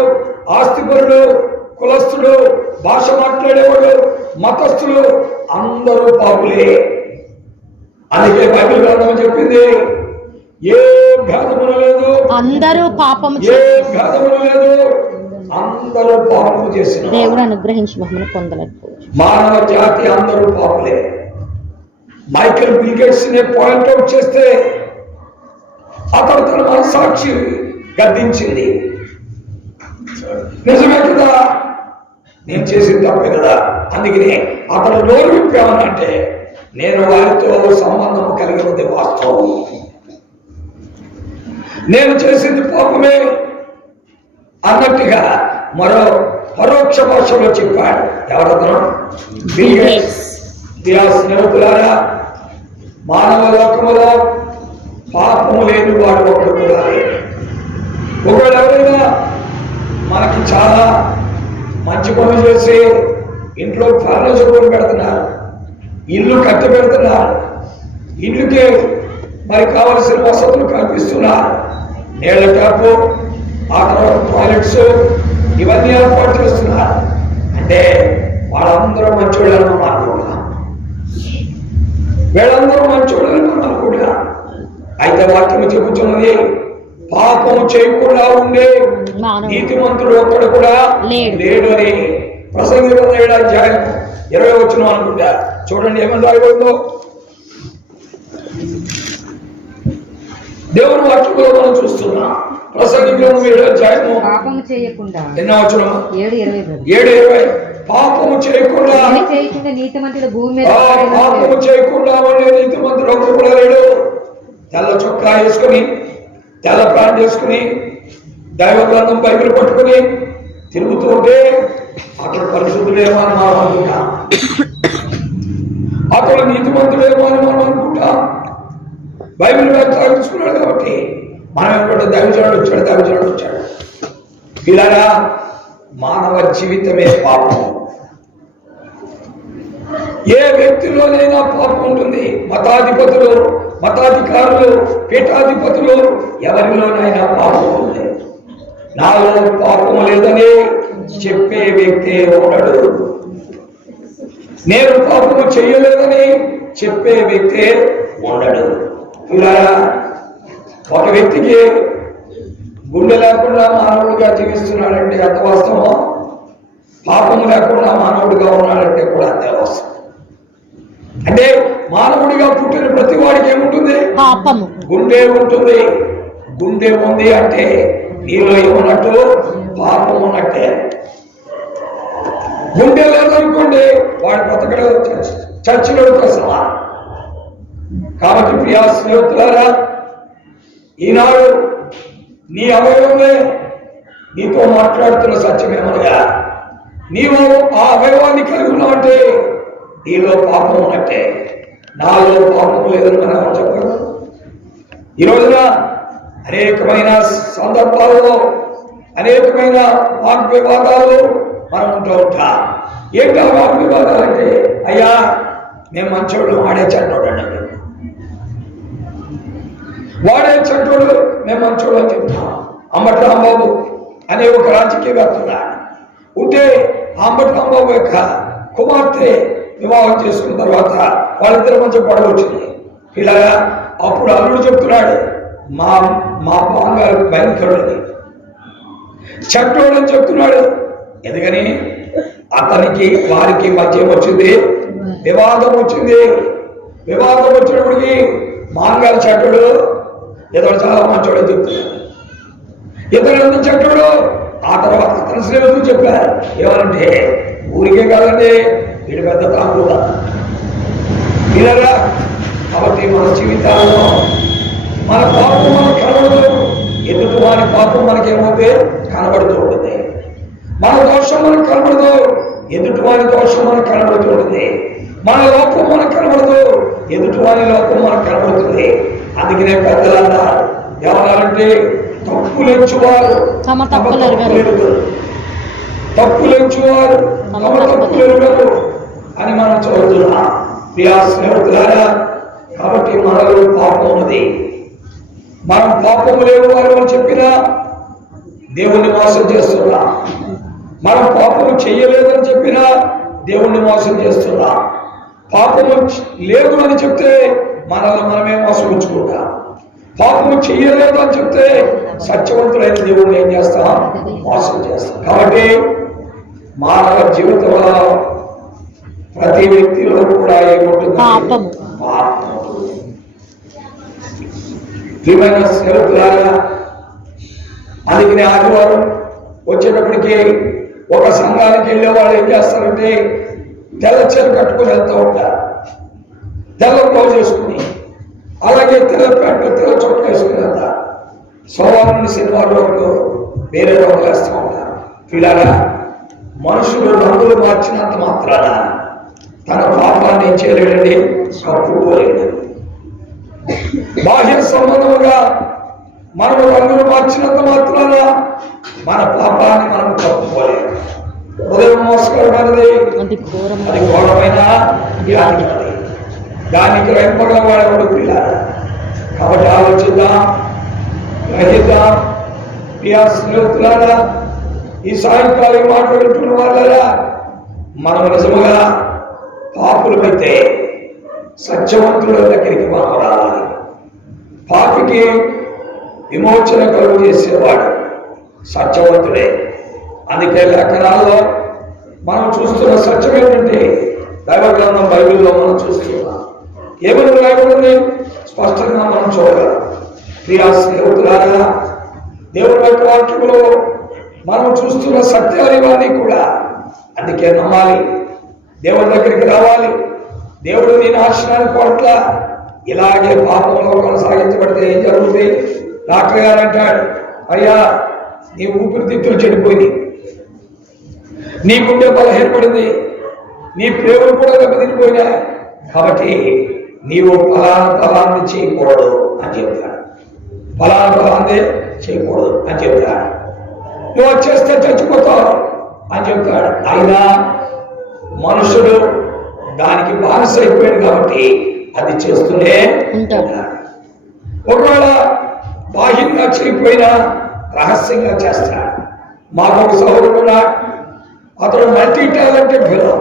ఆస్తిపరుడు, కులస్థుడు, భాష మాట్లాడేవాడు, మతస్థులు అందరూ పాపులే. అందుకే బైబిల్ గ్రంథం చెప్పింది, ఏ భేదములు లేదు, అందరూ పాపము ఏ భేదములు లేదు, అందరూ పాపము చేసిన దేవుడు అనుగ్రహించి మహిమను పొందలేకపోవచ్చు. మానవ జాతి అందరూ పాపులే. మైకేల్ బిల్ గేట్స్ ని పాయింట్అవుట్ చేస్తే అతను తన మనసాక్షి గద్దించింది. నిజమే కదా, నేను చేసింది తప్పే కదా. అందుకనే అతను నోరు విప్పామనంటే నేను వారితో సంబంధం కలిగి ఉంది వాస్తవం, నేను చేసింది పాపమే అన్నట్టుగా మరో పరోక్ష భాషలో చెప్పాడు. ఎవరతను? Bill gates. స్నేహితులారా, మానవ లోకములో పాపము లేని వాడు ఒకడు కూడా లేడు. ఒకవేళ ఎవరైనా మనకి చాలా మంచి పనులు చేసి ఇంట్లో ఫర్నిచర్ కొని పెడుతున్నారు, ఇల్లు కట్టి పెడుతున్నారు, ఇల్లుకి మరి కావలసిన వసతులు కల్పిస్తున్నారు, నీళ్ల ట్యాప్, ఆ తర్వాత టాయిలెట్స్ ఇవన్నీ ఏర్పాటు చేస్తున్నారు. అంటే వాళ్ళందరూ మంచోళ్ళని మనం అనుకుంటున్నాం, వీళ్ళందరూ మంచోళ్ళని మనం అనుకుంటున్నాం. అయితే వాక్యం చెబుతున్నది పాపం చేయకుండా ఉండే నీతిమంతుడు ఒక్కడు కూడా లేడు అని. ప్రసంగి 7వ అధ్యాయం 20వ వచనం అనుకుంటా. చూడండి ఏమని రాయబడిందో. దేవుని వాక్యంలో మనం చూస్తున్నాం. ప్రసంగి 7వ అధ్యాయము పాపము చేయకుండా ఎన్నో వచనం 7:20 పాపము చేయకుండా నీతిమంతుడు భూమి మీద పాపము చేయకుండా ఉండే నీతిమంతుడు ఒక్కడు కూడా లేడు. తెల్ల చొక్కా వేసుకుని, తెల్ల ప్యాంట్ వేసుకుని, దైవ గ్రంథం బైబిల్ పట్టుకుని తిరుగుతూ ఉంటే అతడు పరిశుద్ధుడేమో అని మనం అనుకుంటాం, అతడు నీతిమంతుడేమో అని మనం అనుకుంటాం. బైబిల్ మీద తాగించుకున్నాడు కాబట్టి మనం ఏమంటే దైవజనుడు వచ్చాడు. ఇలాగా మానవ జీవితమే పాపం. ఏ వ్యక్తిలోనైనా పాపం ఉంటుంది. మతాధికారులు, పీఠాధిపతులు ఎవరిలోనైనా పాపం ఉంది. నాలో పాపం లేదని చెప్పే వ్యక్తి ఉండడు. నేను పాపము చేయలేదని చెప్పే వ్యక్తి ఉండడు. ఇలా ఒక వ్యక్తికి గుండె లేకుండా మానవుడిగా జీవిస్తున్నాడంటే అంత వాస్తవం, పాపము లేకుండా మానవుడిగా ఉన్నాడంటే కూడా అంతే వాస్తవం. అంటే మానవుడిగా పుట్టిన ప్రతి వాడికి ఏముంటుంది? పాపము. గుండె ఉంటుంది. గుండె ఉంది అంటే నీలో ఏమన్నట్టు? పాపం ఉన్నట్టే. గుండె లేదనుకోండి వాడి బ్రతకడం చర్చిలోకి సమానం. కాబట్టి ప్రియా స్నేహితులారా, ఈనాడు నీ అవయవమే నీతో మాట్లాడుతున్న సత్యమేమనగా నీవు ఆ అవయవాన్ని కలిగి ఉన్నావంటే నీలో పాపం ఉన్నట్టే. నాలో పాపం లేదని మనం చెప్పరు. ఈ రోజున అనేకమైన సందర్భాల్లో అనేకమైన వాగ్వివాదాలు మనం ఉంటూ ఉంటాం. ఏంటి ఆ వాగ్వివాదాలు అంటే, అయ్యా మేము మంచోడు, వాడే చెడ్డోడు అండి, వాడే చెడ్డోడు, మేము మంచోడు అని చెప్తాం. అంబటి రాంబాబు అనే ఒక రాజకీయవేత్త ఉంటే అంబటి రాంబాబు యొక్క కుమార్తె వివాహం చేసుకున్న తర్వాత వాళ్ళిద్దరి మధ్య గొడవ వచ్చింది. ఇలాగా అప్పుడు అల్లుడు చెప్తున్నాడు, మా బాంగారు భయంకరుడని, చెడ్డోడు అని చెప్తున్నాడు. ఎందుకని అతనికి వారికి మధ్య వచ్చింది వివాదం వచ్చింది. వివాదం వచ్చినప్పటికీ మాంగారు చెడ్డోడు, ఇతడు చాలా మంచోడు చెప్తున్నాడు. ఇతడు ఎంత చెడ్డోడు ఆ తర్వాత అతని స్నేహితులు చెప్పారు ఏమనంటే, ఊరికే కాదండి వీడు పెద్ద తాగుతా ఇలాగా. కాబట్టి మన జీవితాల్లో మన పాపం మనకు కనబడదు, ఎదుటి వారి పాపం మనకేమవుతే కనబడుతూ ఉంటుంది. మన దోషం మనకు కనబడదు, ఎదుటి వారి దోషం మనకు కనబడుతూ ఉంటుంది. మన లోపం మనకు కనబడదు, ఎదుటి వారి లోపం మనకు కనబడుతుంది. అందుకనే పెద్దలు అన్నారు, ఎవరంటే తప్పులెంచువారు తమ తప్పులెరుగరు అని మనం చదువుతున్నాం. ప్రియా స్నేహితులారా, కాబట్టి మనలో పాపం ఉన్నది. మనం పాపము లేని వారు అని చెప్పినా దేవుణ్ణి మోసం చేస్తున్నాం. మనం పాపము చెయ్యలేదని చెప్పినా దేవుణ్ణి మోసం చేస్తున్నాం. పాపము లేదు అని చెప్తే మనల్ని మనమే మోసపుచ్చుకుంటాం. పాపము చెయ్యలేదు అని చెప్తే సత్యవంతులైన దేవుణ్ణి ఏం చేస్తాం? మోసం చేస్తాం. కాబట్టి మానవ జీవితంలో ప్రతి వ్యక్తిలో కూడా ఏముంటుంది? పాపం. ప్రియమైన స్నేహితులారా, అందుకని ఆదివారం వచ్చేటప్పటికి ఒక సంఘానికి వెళ్ళే వాళ్ళు ఏం చేస్తారంటే తెల్ల చీర కట్టుకుని వెళ్తూ ఉంటారు, తెల్ల బ్లౌజ్ వేసుకుని, అలాగే తెల్ల ప్యాంటు తెల్ల చొక్కా వేసుకుని వెళ్తారు. సోమవారం నుండి శనివారం వరకు వేరే రంగులు వేస్తూ ఉంటారు. ఇలాగా మనుషులు రంగులు మార్చినంత మాత్రాన తన పాపాన్ని ఏం చేయలేడండి, కప్పుకోలేడు. బాహ్య సంబంధముగా మనము రంగులు మార్చినంత మాత్రాన మన పాపాన్ని మనం కప్పుకోలేము. హృదయం మోసకరమైనది, అది ఘోరమైన అది ఘోరమైన వ్యాధి. దానికి వెంపగల వాడెవడు పిల్లారా. కాబట్టి ఆలోచిద్దాం, గ్రహిద్దాం. ప్రియ స్నేహితులారా, ఈ సాయంకాలం మాటలు వింటున్న వాళ్ళరా, మనం నిజముగా పాపులమైతే సత్యవంతుల దగ్గరికి మనం రావాలి. పాపికి విమోచన కలుగు చేసేవాడు సత్యవంతుడే. అందుకే లేఖనాల్లో మనం చూస్తున్న సత్యం ఏంటంటే, దైవ గ్రంథం బైబిల్లో మనం చూస్తున్నాం. ఏమని రాయబడింది స్పష్టంగా మనం చూడగలం. ప్రియా స్నేహితులారా, దేవుని యొక్క వాక్యంలో మనం చూస్తున్న సత్యాలు ఇవన్నీ కూడా అందుకే నమ్మాలి, దేవుడి దగ్గరికి రావాలి. దేవుడు నీ నాశనాన్ని కోట్ల. ఇలాగే పాపంలో కొనసాగించబడితే ఏం జరుగుతుంది? డాక్టర్ గారు అంటాడు, అయ్యా నీ ఊపిరితిత్తులు చెడిపోయింది, నీ గుండె బలహీనపడింది, నీ ప్రేమలు కూడా దెబ్బతినిపోయినాయి, కాబట్టి నీవు ఫలాన్ని చేయకూడదు అని చెప్తాడు. ఫలాన్ని చేయకూడదు అని చెప్తాడు. నువ్వు వచ్చేస్తే చచ్చిపోతావు అని చెప్తాడు. అయినా మనుషుడు దానికి బానిస అయిపోయాడు కాబట్టి అది చేస్తూనే ఉంటాడు. ఒకవేళ బాహ్యంగా చేయకపోయినా రహస్యంగా చేస్తాడు. మాకు ఒక సహోదరుడు ఉన్నాడు, అతడు మల్టీ టాలెంటెడ్ ఫెలో,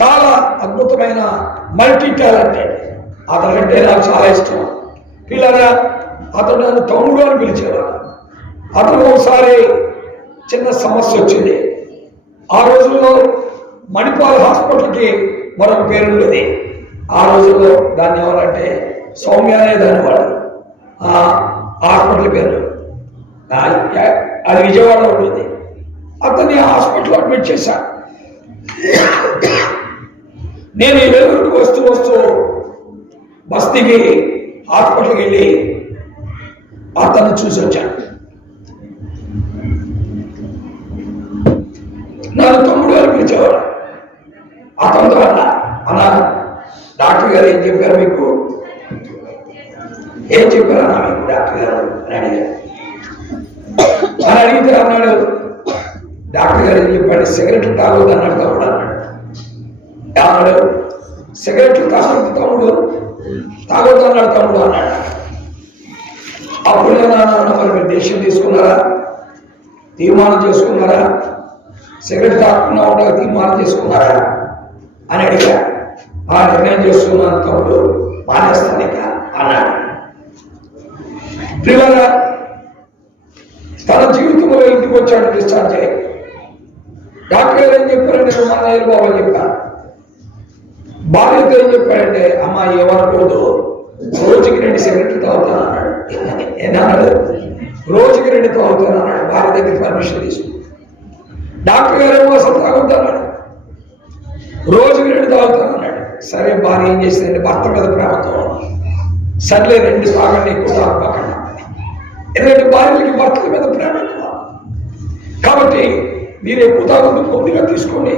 చాలా అద్భుతమైన మల్టీ టాలెంటెడ్. అతనంటే నాకు చాలా ఇష్టం. పిల్లరా, అతడు నన్ను తమ్ముడు అని పిలిచేవాడు. అతను ఒకసారి చిన్న సమస్య వచ్చింది. ఆ రోజుల్లో మణిపాల్ హాస్పిటల్కి మరొక పేరు ఉండేది. ఆ రోజుల్లో దాన్ని ఎవరంటే సౌమ్య అనే దాని వాడు. ఆ హాస్పిటల్ పేరు అది విజయవాడలో ఉంటుంది. అతన్ని హాస్పిటల్లో అడ్మిట్ చేశాను. నేను ఈ వెలుగురికి వస్తూ బస్తీకి హాస్పిటల్కి వెళ్ళి అతన్ని చూసి వచ్చాను. నన్ను తమ్ముడు అని పిలిచేవాడు. అతనితో అన్నా డాక్టర్ గారు ఏం చెప్పారు మీకు? ఏం చెప్పారన్నా మీకు డాక్టర్ గారు అని అడిగారు. అని అడిగితే అన్నాడు, డాక్టర్ గారు ఏం చెప్పాడు? సిగరెట్లు తాగొద్దు అన్నాడు తమ్ముడు అన్నాడు. అన్నాడు సిగరెట్లు తాగొద్దు తమ్ముడు, తాగొద్దు అన్నాడు తమ్ముడు అన్నాడు. అప్పుడు నేను అన్నా, మరి మీరు డెసిషన్ తీసుకున్నారా, తీర్మానం చేసుకున్నారా, సిగరెట్ తాగకుండా ఉండగా తీర్మానం చేసుకున్నారా అని అడిగా. ఆ నిర్ణయం చేసుకున్నాను తమ్ముడు, మానేస్తాను ఇక అన్నాడు. పిల్లరా, తన జీవితంలో ఇంటికి వచ్చాడు డిశ్చార్జ్ అయ్యి. డాక్టర్ గారు ఏం చెప్పారంటే, మా నాయన బాబు అని చెప్పారు. భార్యతో ఏం చెప్పాడంటే, అమ్మ ఏమనుకోదు, రోజుకి 2 సిగరెట్లు తాగుతాను అన్నాడు. ఏమన్నాడు? రోజుకి 2 తాగుతాను అన్నాడు. భార్య దగ్గర పర్మిషన్ తీసుకుని. డాక్టర్ గారు ఏమో అసలు తాగుతాన్నాడు, రోజుకి 2 తాగుతాను అన్నాడు. సరే, భార్య ఏం చేసిందంటే భర్త మీద ప్రేమతో, సర్లే 2 తాగండి, ఎక్కువ తాగకండి. ఎందుకంటే భార్యలకి భర్తల మీద ప్రేమ ఎక్కువ. కాబట్టి మీరు ఎక్కువ తాగొద్దు, కొద్దిగా తీసుకోండి.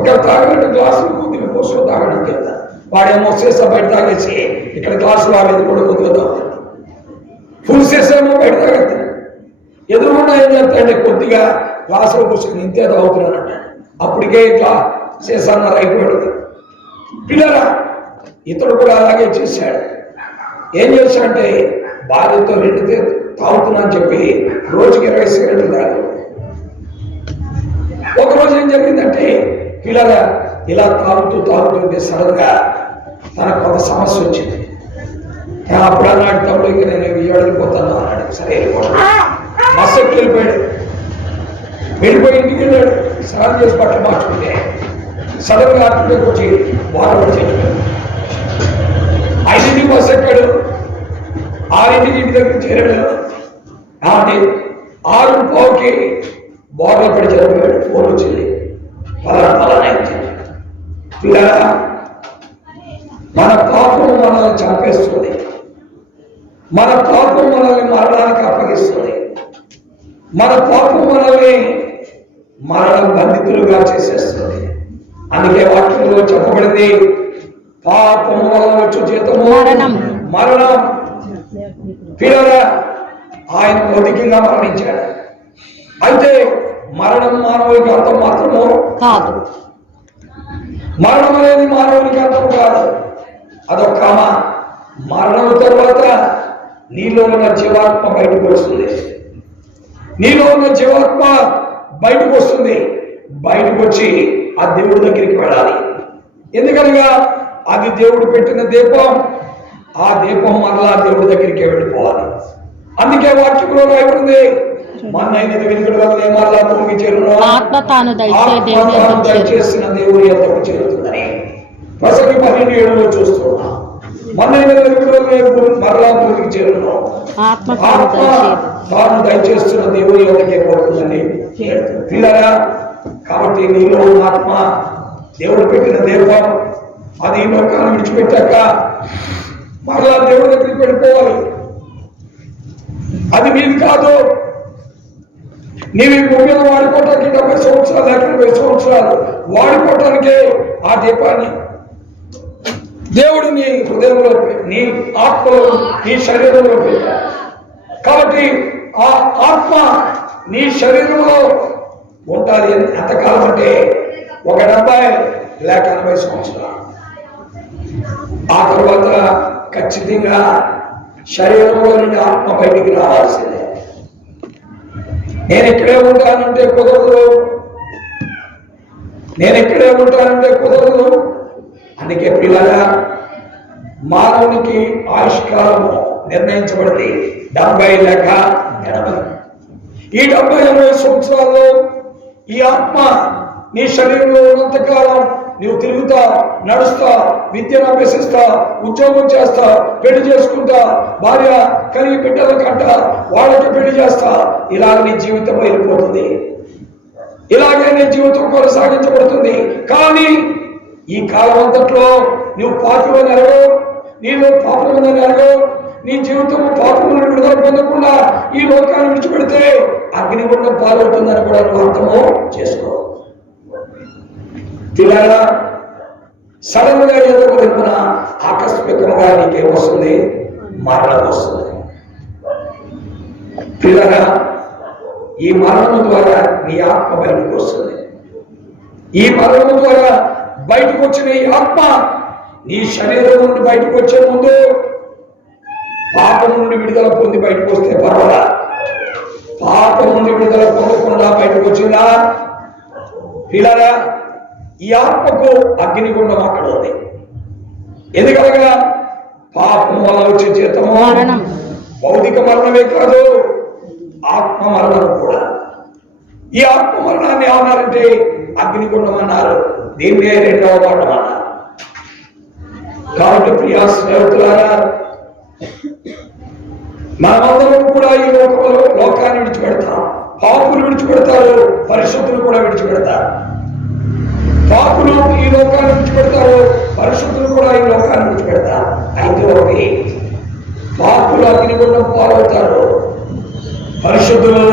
ఒక తాగండి, గ్లాసులు కొద్దిగా పోసుకొని తాగడం కదా. వాడేమో సీసా బయట తాగేసి ఇక్కడ గ్లాసులు ఆడేది కూడా కొద్దిగా తాగుతాడు. ఫుల్ సీసేమో బయట తాగేస్తాడు. ఎదురుకుండా ఏం చేస్తాడంటే కొద్దిగా గ్లాసులు పోసుకుని ఇంతే తాగుతున్నాడు అంటాడు. అప్పటికే ఇట్లా సీసాన్నర అయిపోయాడు. పిల్లరా, ఇతడు కూడా అలాగే చేశాడు. ఏం చేశాడంటే భార్యతో 2 తాగుతున్నా అని చెప్పి రోజుకి 20 సిగరెట్లు తాగాడు. ఒకరోజు ఏం జరిగిందంటే, పిల్లరా ఇలా తాగుతుంటే సడన్ గా తనకు కొంత సమస్య వచ్చింది. అప్పుడు అన్నాడు, తమ్ముడు ఇంకా నేను విజయవాడ వెళ్ళిపోతాను అన్నాడు. సరే వెళ్ళిపోతాను. బస్సు ఎక్కి వెళ్ళిపోయి ఇంటికి వెళ్ళాడు. స్నానం చేసి బట్టలు మార్చుకుంటే సడన్ గా అటులోకి వచ్చి వాటర్ చేసిపోయాడు. 5ంటికి బస్సు ఎక్కాడు, 6ంటికి ఇంటి దగ్గర చేరాడు. కాబట్టి 6:15కి బోర్లో పడి చనిపోయాడు. ఫోన్ వచ్చింది, పలానా వచ్చింది. పిల్లరా, మన పాపం మనల్ని చంపేస్తుంది. మన పాపం మనల్ని మరణానికి అప్పగిస్తుంది. మన పాపం మనల్ని మరణ బంధితులుగా చేసేస్తుంది. అందుకే వాక్యంలో చెప్పబడింది, పాపము వలన వచ్చు జీతము మరణం, మరణం పిల్లరా ఆయన భౌతికంగా మరణించాడు. అయితే మరణం మానవునికి అంతం మాత్రము కాదు. మరణం అనేది మానవునికి అంతం కాదు, అదొక మరణం తర్వాత నీలో ఉన్న జీవాత్మ బయటకు వస్తుంది. నీలో ఉన్న జీవాత్మ బయటకు వస్తుంది. బయటకు వచ్చి ఆ దేవుడి దగ్గరికి వెళ్ళాలి. ఎందుకనగా అది దేవుడు పెట్టిన దీపం. ఆ దీపం మరలా దేవుడి దగ్గరికి వెళ్ళిపోవాలి. అందుకే వాక్యంలో రాయబడింది, మన్నైనది వెనుకడు వల్ల మరలా భూమికి చేరును, ఆత్మ తాను దయచేసిన దేవుడి యొద్దకు చేరుతుందని ప్రసంగి 12:7 చూస్తున్నా. మన్నైనది వెనుకడు వల్ల మరలా భూమికి చేరును, ఆత్మ తాను దయచేస్తున్న దేవుడి యొద్దకే పోతుందని పిల్లరా. కాబట్టి నీలో ఉన్న ఆత్మ దేవుడు పెట్టిన దీపం. అది లోకాన్ని విడిచిపెట్టాక మరలా దేవుడి దగ్గరికి వెళ్ళిపోవాలి. అది నీది కాదు. నీవి భూమిలో వాడుకోవటానికి 70 సంవత్సరాలు లేక 80 సంవత్సరాలు వాడుకోవటానికే ఆ దీపాన్ని దేవుడు నీ హృదయంలో, నీ ఆత్మలో, నీ శరీరంలో పెట్టాడు. కాబట్టి ఆ ఆత్మ నీ శరీరంలో ఉండాలి. ఎంతకాలం అంటే 70 లేక 80 సంవత్సరాలు. ఆ తర్వాత ఖచ్చితంగా శరీరంలో నుండి ఆత్మ బయటికి రావాల్సిందే. నేను ఇక్కడే ఉంటానంటే కుదరదు, నేను ఇక్కడే ఉంటానంటే కుదరదు. అందుకే పిల్లగా మానవునికి ఆయుష్కాలము నిర్ణయించబడింది 70 లేక 80. ఈ 70-80 సంవత్సరాల్లో ఈ ఆత్మ నీ శరీరంలో ఉన్నంతకాలం నువ్వు తిరుగుతా, నడుస్తా, విద్యను అభ్యసిస్తా, ఉద్యోగం చేస్తా, పెళ్లి చేసుకుంటా, భార్య కలిగి బిడ్డల కంట, వాళ్ళకి పెళ్లి చేస్తా. ఇలాగ నీ జీవితం వెళ్ళిపోతుంది. ఇలాగే నీ జీవితం కొనసాగించబడుతుంది. కానీ ఈ కాలం అంతట్లో నువ్వు పాపమని ఎరగవు, నీలో పాపమని ఎరగవు. నీ జీవితం పాపములను విడుదల పొందకుండా ఈ లోకాన్ని విడిచిపెడితే అగ్నిగుండం పాలవుతుందని కూడా నువ్వు అర్థము చేసుకో. పిల్లరా, సడన్ గా ఏదో ఒక దిక్కున ఆకస్మికంగా నీకేం వస్తుంది? మరణం వస్తుంది. పిల్లరా, ఈ మరణం ద్వారా నీ ఆత్మ బయటకు వస్తుంది. ఈ మరణం ద్వారా బయటకు వచ్చిన ఈ ఆత్మ నీ శరీరం నుండి బయటకు వచ్చే ముందు పాపం నుండి విడుదల పొంది బయటకు వస్తే పర్వాలా. పాపం నుండి విడుదల పొందకుండా బయటకు వచ్చిందా? పిల్లరా, ఈ ఆత్మకు అగ్నిగుండం అక్కడ ఉంది. ఎందుకనగా పాపం వల్ల వచ్చే జీతము మరణం. భౌతిక మరణమే కాదు, ఆత్మ మరణం కూడా. ఈ ఆత్మ మరణాన్ని ఏమన్నారంటే అగ్నిగుండం అన్నారు. దీన్నే 2వ మరణం అన్నారు. కాబట్టి ప్రియా స్నేహితులారా, మనమందరం కూడా ఈ లోకాన్ని విడిచిపెడతాం. పాపులు విడిచిపెడతారు, పరిశుద్ధులు కూడా విడిచిపెడతారు. పాపులు ఈ లోకాన్ని విడిచిపెడతారు, పరిశుద్ధులు కూడా ఈ లోకాన్ని విడిచిపెడతారు. అయితే ఒకటి, పాపులు అగ్నిగుండం పాలవుతారు, పరిశుద్ధులు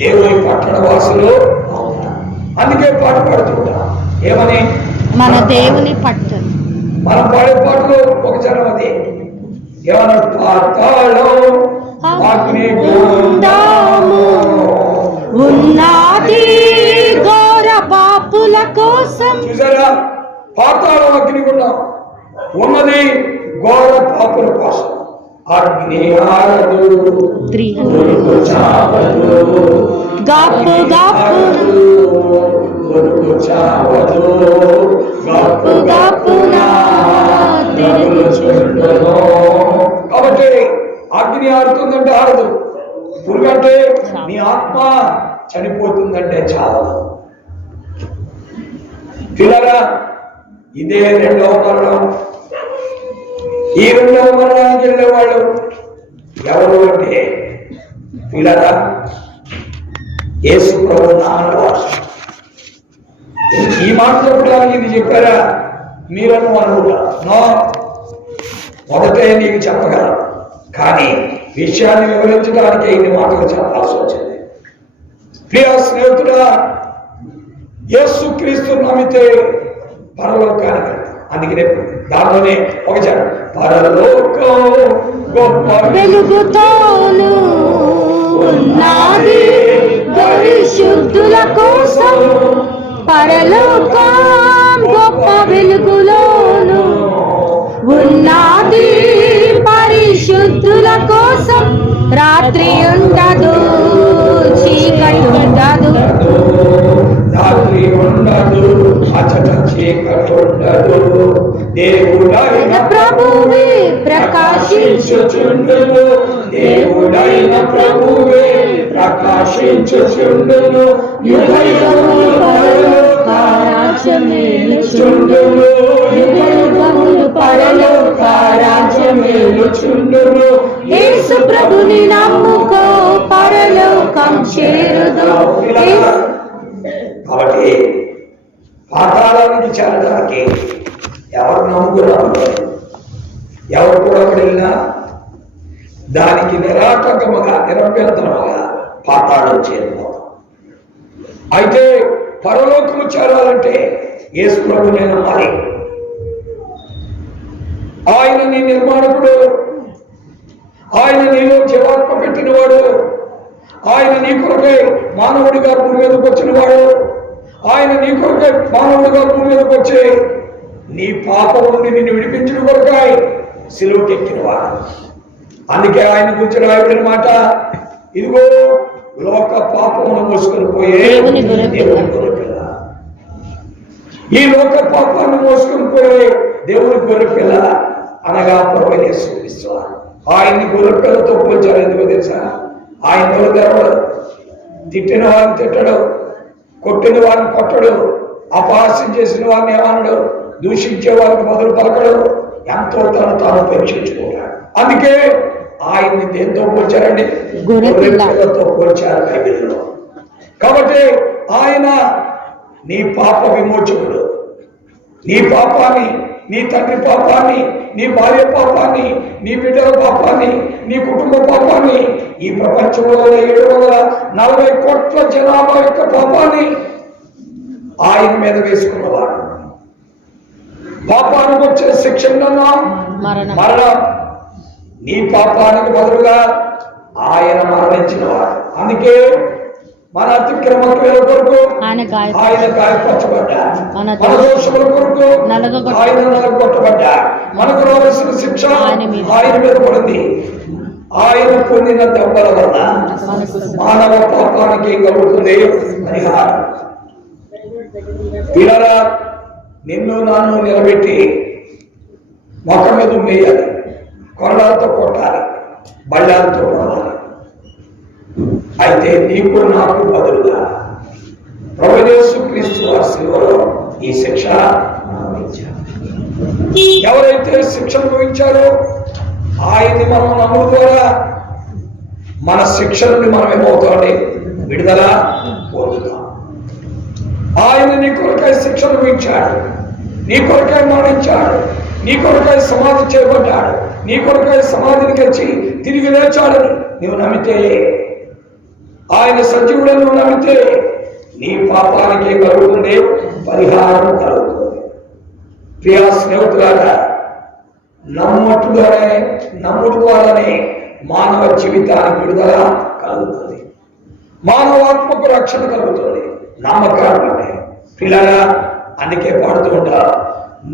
దేవుని పట్టణ వాసులు అవుతారు. అందుకే పాట పాడుతుంటాం. ఏమని? మన దేవుని పట్టణ. మనం పాడే పాటలో ఒక జనం అది ఏమన్నా? పాతాళం అగ్నిగుండము ఉన్నది ఘోర పాపుల కోసం. చూసారా? పాతాళం అగ్నిగుండం ఉన్నది ఘోర పాపుల కోసం. అగ్ని ఆరదు, గాపు గాపు కాబట్టి అగ్ని ఆడుతుందంటే ఆడదు. పురుగంటే నీ ఆత్మ చనిపోతుందంటే చాలదు. పిల్లరా, ఇదే 2వ మరణం. ఈ 2వ మరణానికి వెళ్ళేవాళ్ళు ఎవరు అంటే పిల్లరా, యేసు ప్రభు నామమున. ఈ మాట చెప్పడానికి ఇది చెప్పారా మీరను అనుకుంటా? నో, మొదటే నీకు చెప్పగలను, కానీ విషయాన్ని వివరించడానికి ఇన్ని మాటలు చెప్పాల్సి వచ్చింది. ప్రియ స్నేహితుడా, యేసు క్రీస్తు నమ్మితే పరలోకానికి వెళ్తాం. అందుకనే దాంట్లోనే ఒక జనం పరలోకం గొప్ప వెలుగుతోను ఉన్నది పరిశుద్ధుల కోసం, పరలోకం గొప్ప వెలుగులోను ఉన్నది పరిశుద్ధుల కోసం. రాత్రి ఉండదు, చీకటి ఉండదు, రాత్రి ఉండదు, అచట చీకటి ఉండదు. దేవుడైన ప్రభువే ప్రకాశించుచుండును, దేవుడైన ప్రభువే ప్రకాశించుచుండును. యుగయుగములు పరలోక రాజ్యమేలుచుండును, యుగయుగములు పరలోక రాజ్యమేలుచుండును. యేసు ప్రభుని నమ్ముకో, పరలోకం చేరుదు. కాబట్టి పాతాళానికి చేరడానికి ఎవరు నమ్ముకున్నారు, ఎవరు కూడా వెళ్ళినా దానికి నిరాటకముగా నిరభ్యంతరముగా పాతాళం చేరిపోతాం. అయితే పరలోకము చేరాలంటే యేసు ప్రభునే నమ్మాలి. ఆయన నీ నిర్మాణకుడు, ఆయన నీలో జీవాత్మ పెట్టినవాడు, ఆయన నీ కొరకై మానవుడిగా భూమి మీదకి వచ్చినవాడు, ఆయన నీ కొరకై మానవుడిగా భూమి మీదకి వచ్చి నీ పాపం నుండి నిన్ను విడిపించిన కొరకై సిలువకెక్కినవాడు. అందుకే ఆయన గురించి రాయబడిన మాట, ఇదిగో లోక పాపమును మోసుకొని పోయే దేవుని గొర్రెపిల్ల. ఈ లోక పాపాన్ని మోసుకొని పోయే దేవుని గొర్రెపిల్ల అనగా ప్రభువైన యేసుక్రీస్తు. ఆయన్ని గొర్రెపిల్లతో పోల్చారు. ఎందుకో తెలుసా? ఆయన నోరు తెరవడు, తిట్టిన వారిని తిట్టడు, కొట్టిన వారిని కొట్టడు, అపహాస్యం చేసిన వారిని ఏమనడు, దూషించే వారికి బదులు పలకడు, ఎంతో తాను పరీక్షించుకుంటాడు. అందుకే ఆయన్ని దేంతో పోల్చారండి? గొర్రెపిల్లతో పోల్చారు బైబిల్లో. కాబట్టి ఆయన నీ పాప విమోచకుడు. నీ పాపాన్ని, నీ తండ్రి పాపాన్ని, నీ భార్య పాపాన్ని, నీ బిడ్డల పాపాన్ని, నీ కుటుంబ పాపాన్ని, ఈ ప్రపంచంలో 740 కోట్ల జనాభా యొక్క పాపాన్ని ఆయన మీద వేసుకున్నవాడు. పాపానికి వచ్చే శిక్ష మరణం. నీ పాపానికి బదులుగా ఆయన మరణించినవాడు. అందుకే మన అతిక్రమ క్రియల కొరకు ఆయన గాయపరచబడ్డాడు, మన దోషముల కొరకు ఆయన నలగొట్టబడ్డాడు. మనకు రావాల్సిన శిక్ష ఆయన మీద పడింది. ఆయన పొందిన దెబ్బల వల్ల మానవ పాపానికి కలుగుతుంది పరిహారం. పిల్లరా, నిన్ను నన్ను నిలబెట్టి మొక్క మీద మేయాలి, కొరడాలతో కొట్టాలి, బళ్ళాలతో కొడాలి. అయితే నీకు నాకు బదులుగా ప్రభువైన యేసుక్రీస్తు వారి శిలువలో ఈ శిక్ష అనుభవించారు. ఎవరైతే శిక్ష అనుభవించారో ఆయన్ని మనం నమ్ముల ద్వారా మన శిక్ష నుండి మనం ఏమవుతామండి? విడుదల పొందుతాం. ఆయన నీ కొరకై శిక్ష అనుభవించాడు, నీ కొరకై మరణించాడు, నీ కొరకై సమాధి చేయబడ్డాడు, నీ కొరకై సమాధికి వచ్చి తిరిగి లేచాడని నీవు నమ్మితే, ఆయన సజీవుడని నువ్వు నమ్మితే నీ పాపానికి కలుగుతుంది పరిహారం కలుగుతుంది. ప్రియా స్నేహితులారా, నమ్ముడు ద్వారానే మానవ జీవితానికి విడుదల కలుగుతుంది, మానవాత్మకు రక్షణ కలుగుతుంది. నమ్మకాలు పిల్లరా, అందుకే పాడుతూ ఉంటారు,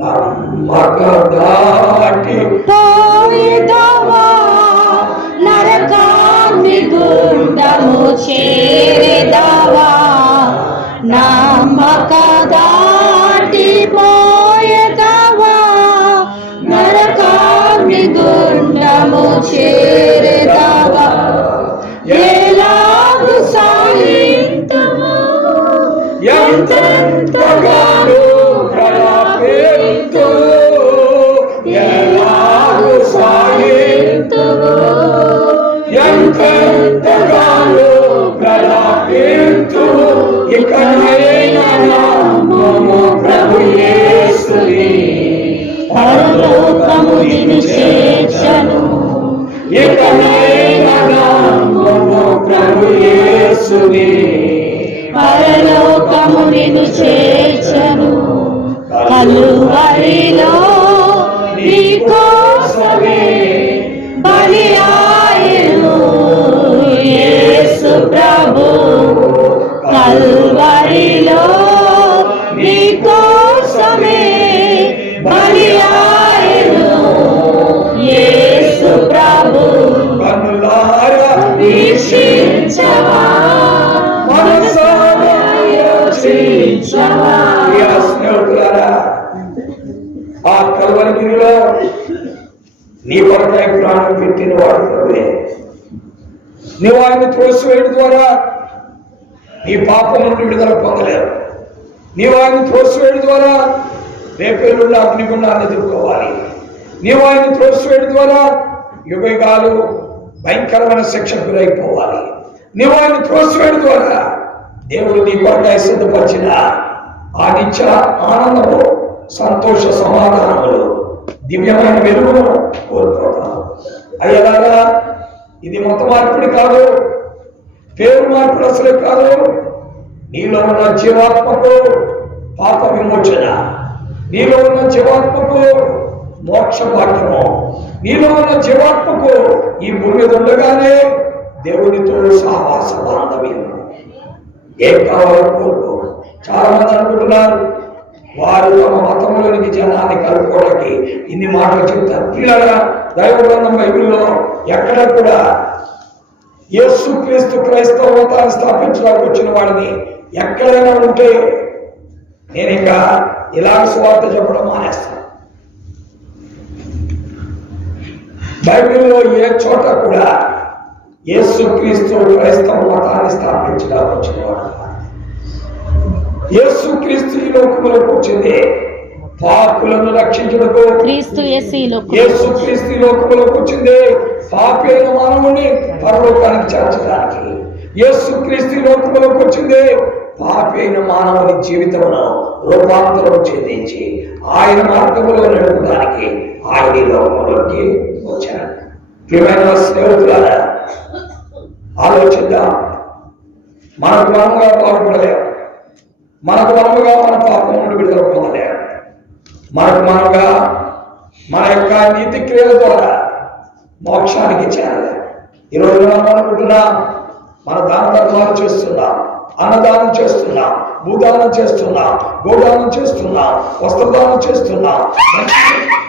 నమ్మక దాటి నరకాన్ని గుండము చేరేదావా, నమ్మక దాటి పోయేదావా, నరకాన్ని గుండము చేరేదావా, ఎలాగు సాయింతుము ఎంతగానో ప్రలాపింతు, ఎలాగు సాయింతుము ఎంతగానో ప్రలాపింతు, ఇకనైనా నమ్ముము ప్రభు యేసుని, పరలోకము నిన్ను చేర్చెను, ఇకనైనా నమ్ముము ప్రభు యేసుని, పరలోకము నిన్ను చేర్చెను. కలువరిలో నీ కోసమే బలి ఆయను యేసు ప్రభు కలువరిలో నీ కోసమే బలి ఆయను యేసు ప్రభు కన్నులారా వీక్షించవా మనసారా యోచించవా ప్రియ స్నేహితులారా, ఆ కల్వరిగిరిలో నీ కొరకై ప్రాణం పెట్టిన వాడు ప్రభువే. నీవు ఆయన త్రోసివేయడం ద్వారా నీ పాపం నుండి విడుదల పొందలేవు. నీవు ఆయన త్రోసివేయడం ద్వారా రేపేళ్ళున్న అగ్నిగుండాన్ని ఎదుర్కోవాలి. నీవు ఆయన త్రోసివేయడం ద్వారా యుగయుగాలు భయంకరమైన శిక్షకు గురైపోవాలి. నీవు ఆయన త్రోసివేయడం ద్వారా దేవుడు నీ కొరకై సిద్ధపరిచిన ఆ నిత్య ఆనందము, సంతోష సమాధానములు, దివ్యమైన వెలుగును కోరుకోతాను. అయ్యలారా, ఇది మత మార్పిడి కాదు, పేరు మార్పిడి అసలే కాదు. నీలో ఉన్న జీవాత్మకు పాప విమోచన, నీలో ఉన్న జీవాత్మకు మోక్ష భాగ్యము, నీలో ఉన్న జీవాత్మకు ఈ భూమి మీద ఉండగానే దేవునితో సహవాస బాంధవ్యం. ఏం కావాలో కోరుకో. చాలా మంది అనుకుంటున్నారు వారు తమ మతంలోనికి జనాన్ని కలుపుకోవడానికి ఇన్ని మాటలు చెప్తారు. పిల్లగా దైవ గ్రంథం బైబిల్లో ఎక్కడ కూడా యేసుక్రీస్తు క్రైస్తవ మతాన్ని స్థాపించడానికి వచ్చిన వాడిని ఎక్కడైనా ఉంటే నేను ఇంకా ఇలాగ స్వార్థ చెప్పడం మానేస్తాను. బైబిల్లో ఏ చోట కూడా యేసుక్రీస్తు క్రైస్తవ మతాన్ని స్థాపించడానికి వచ్చిన వాడు. యేసుక్రీస్తు ఈ లోకములకు వచ్చింది పాపులను రక్షించుటకు. యేసుక్రీస్తు ఈ లోకములకు వచ్చింది పాపి అయిన మానవుని పరలోకానికి చేర్చడానికి. యేసుక్రీస్తు ఈ లోకములకు వచ్చింది పాపి అయిన మానవుని జీవితమును రూపాంతరం చెందించి ఆయన మార్గములో నడపడానికి ఆయన ఈ లోకంలోకి వచ్చాడు. ప్రియమైన స్నేహితులారా, ఆలోచిద్దాం. మనకు మనముగా బాగుపడలేము, మనకు మనముగా మన పాపం నుండి విడుదల పొందలేము, మనకు మనముగా మన యొక్క నీతి క్రియల ద్వారా మోక్షానికి చేరలేము. ఈరోజు మనం అనుకుంటున్నాం మన దాన ధర్మాలు చేస్తున్నాం, అన్నదానం చేస్తున్నాం, భూదానం చేస్తున్నాం, గోదానం చేస్తున్నాం, వస్త్రదానం చేస్తున్నాం,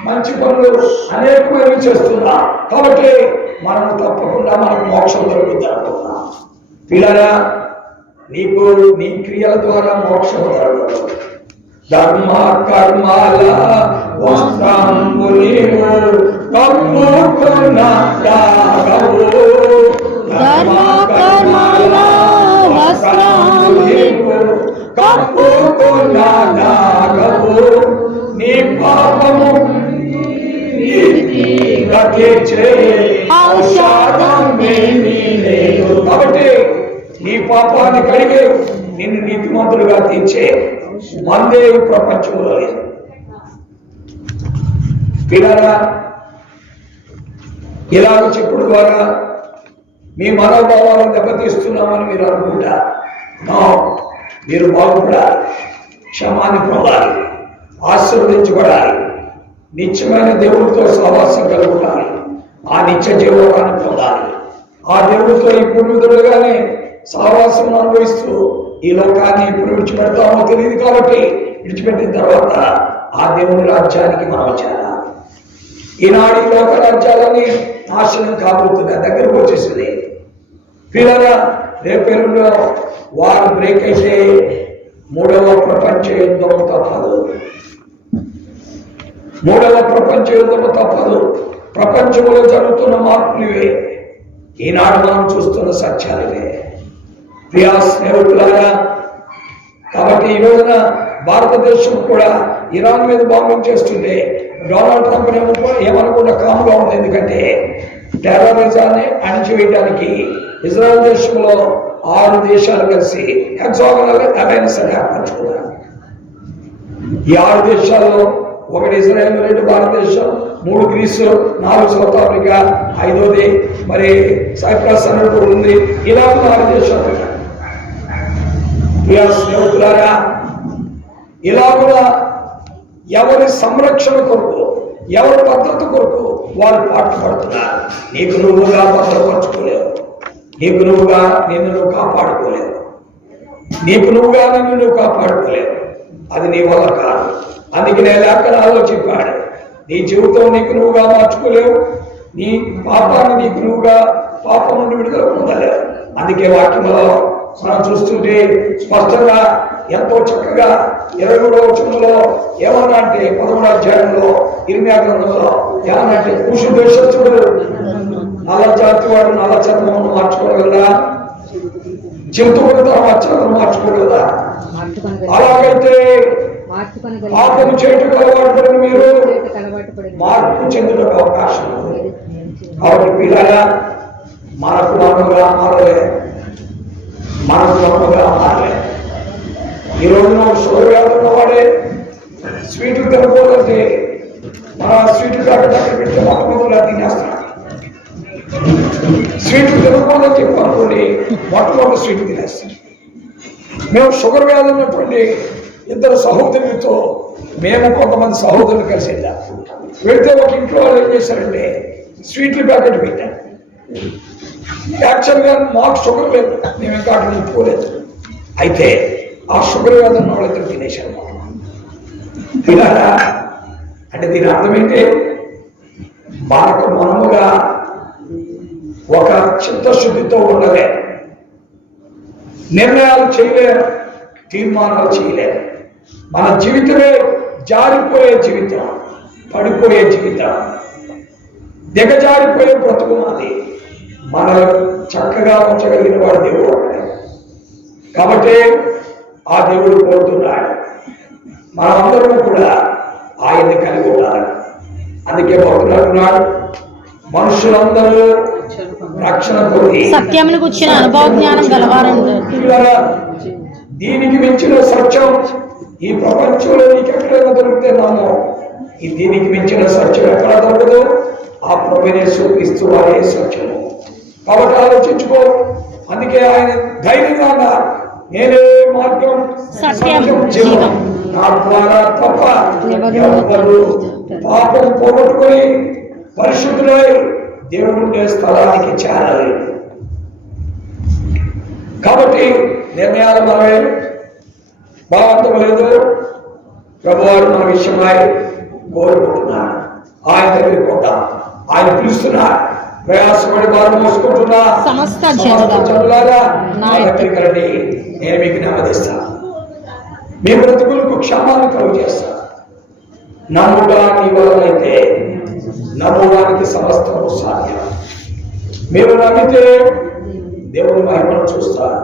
మంచి పనులు అనేకమైనవి చేస్తున్నాం. కాబట్టి మనం తప్పకుండా మనకు మోక్షం దొరుకుతుంది అనుకున్నాం. పిల్లరా, నీకు నీ క్రియల ద్వారా మోక్షం దొరకదు. ధర్మ కర్మాల వస్త్రము నీవు కప్పుకొనగలవు. ధర్మ కర్మాల వస్త్రము నీవు కప్పుకొనగలవు. నీ పాపము కాబట్టి నీ పాపాన్ని కడిగే నిన్ను నీతిమంతులుగా తీర్చే మందే ప్రపంచంలో లేదు. పిల్లరా, ఇలాగ చెప్పుడు ద్వారా మీ మనోభావాలను దెబ్బతీస్తున్నామని మీరు అనుకుంటారు. మీరు బాగుపడాలి, క్షమాన్ని పొందాలి, ఆశీర్వదించబడాలి, నిత్యమైన దేవుడితో సహవాసం కలుగుతారు, ఆ నిత్య జీవనాన్ని పొందాలి. ఆ దేవుడితో ఈ పూర్వీకులుగానే సహవాసం అనుభవిస్తూ ఈ లోకాన్ని ఇప్పుడు విడిచిపెడతామో తెలియదు. కాబట్టి విడిచిపెట్టిన తర్వాత ఆ దేవుని రాజ్యానికి మనం చేరాలి. ఈనాడు ఈ లోక రాజ్యాలని నాశనం కాబోతుంది, దగ్గరకు వచ్చేసింది. పిల్లరా, రేపేళ్ళలో వారు బ్రేక్ అయితే మూడవ ప్రపంచ యుద్ధము తప్పదు. మూడవ ప్రపంచ యుద్ధము తప్పదు. ప్రపంచంలో జరుగుతున్న మార్పులు ఇవే, ఈనాడు మనం చూస్తున్న సత్యాలువే. ప్రియా స్నేహితులారా, కాబట్టి ఈ రోజున భారతదేశం కూడా ఇరాన్ మీద బాంబింగ్ చేస్తుంటే డొనాల్డ్ ట్రంప్ ఏమనకుండా కామ్గా ఉంది. ఎందుకంటే టెర్రరిజాన్ని అణిచివేయడానికి ఇజ్రాయెల్ దేశంలో 6 దేశాలు కలిసి హెక్సాగనల్ అలయన్స్ అని ఏర్పరచుకున్నారు. ఈ 6 దేశాల్లో 1 ఇజ్రాయెల్, 2 భారతదేశం, 3 గ్రీసు, 4 సౌత్ ఆఫ్రికా, 5వది మరి సైప్రస్ అన్నట్టు ఉంది. ఇలా 6 దేశాలు. స్నేహితులారా, ఇలా కూడా ఎవరి సంరక్షణ కొరకు, ఎవరి భద్రత కొరకు వారు పాటుపడుతున్నారు. నీకు నువ్వుగా భద్రపరచుకోలేవు, నీకు నువ్వుగా నిన్ను నువ్వు కాపాడుకోలేవు, నీకు నువ్వుగా నిన్ను నువ్వు కాపాడుకోలేవు. అది నీ వల్ల కాదు. అందుకే నేను లేఖనాల్లో చెప్పాడు, నీ జీవితం నీకు నువ్వుగా మార్చుకోలేవు, నీ పాపాన్ని నీకు నువ్వుగా పాపం నుండి విడుదల పొందలేవు. అందుకే వాక్యంలో మనం చూస్తుంటే స్పష్టంగా ఎంతో చక్కగా 23వ వచనంలో ఏమన్నా అంటే 11వ అధ్యాయంలో ఇర్మియా గ్రంథంలో ఏమన్నంటే కూషు దేశస్థుడు నల్ల జాతి వాడు నల్ల చర్మమును మార్చుకోగలరా? జంతువుల చర్మం మార్చుకోగలరా? అలాగైతే పాపము చేయటకు అలవాటు పడిన మీరు మార్పు చెందుటకు అవకాశం ఉంది. కాబట్టి పిల్లగా మనకు నమ్మగా మారలే, మనకు నమ్మగా మారలే. ఈ రోజున షుగర్ వ్యాధి ఉన్నవాడే స్వీట్లు తినకూడదంటే మన స్వీట్ ప్యాకెట్ అక్కడ పెడితే మొట్టమొదటిగా తినేస్తున్నాడు. స్వీట్లు తినకూడదని చెప్పి అనుకోండి, మొట్టమొదటి స్వీట్ తినేస్తాం. మేము షుగర్ వ్యాధి ఉన్నటువంటి 2 సహోదరులతో మేము కొంతమంది సహోదరులు కలిసి వెళ్ళాం. వెళ్తే ఒక ఇంట్లో వాళ్ళు ఏం చేశారంటే స్వీట్ల ప్యాకెట్ పెట్టాం. యాక్చువల్గా మాకు షుగర్ లేదు, మేము ఇంకా అక్కడ పోలేదు. అయితే ఆ షుగర్ వ్యాధి ఉన్న వాళ్ళిద్దరు తినేశారు. తినారా అంటే దీని అర్థం ఏంటి? మనకు మనముగా ఒక చిత్తశుద్ధితో ఉండలే, నిర్ణయాలు చేయలేరు, తీర్మానాలు చేయలేరు. మన జీవితమే జారిపోయే జీవితం, పడిపోయే జీవితం, దిగజారిపోయే బ్రతుకు మాది. మనల్ని చక్కగా ఉంచగలిగిన వాడు దేవుడు ఒకడే. కాబట్టి ఆ దేవుడు కోరుతున్నాడు మనమందరము కూడా ఆయన్ని కలిగి ఉండాలి. అందుకే భక్తుడు అంటున్నాడు, మనుషులందరూ రక్షణ పొంది సత్యమును గుర్చిన అనుభవ జ్ఞానం గలవారండి. దీనికి మించిన సత్యం ఈ ప్రపంచంలో నీకు ఎక్కడైనా దొరికితే నామో ఈ దీనికి మించిన సత్యం ఎక్కడ దొరకదు. ఆ ప్రభువునే యేసు వారే సత్యము. కాబట్టి ఆలోచించుకో. అందుకే ఆయన ధైర్యంగా అన్నారు, నేనే మార్గం సత్యం జీవం, నా ద్వారా తప్ప ఎవరు పాపం పోగొట్టుకొని పరిశుద్ధులై దేవుడుండే స్థలానికి చేరలేదు. కాబట్టి నిర్ణయాలు మనమే బలవంతం లేదు. ప్రభువారు మన విషయమై కోరుకుంటున్నాడు. ఆయన దగ్గరికి పోతాం, ఆయన పిలుస్తున్నాడు. ప్రయాసపడి వారు మోసుకుంటున్నా సమస్త జనులారా నా దగ్గరికి రండి, నేను మీకు నెమ్మదిస్తాను, మీ బ్రతుకులకు క్షేమాన్ని కలుగు చేస్తాను. నమ్ముట నీ వలనైతే నమ్మడానికి సమస్తము సాధ్యం. మీరు నమ్మితే దేవుని మహిమను చూస్తారు.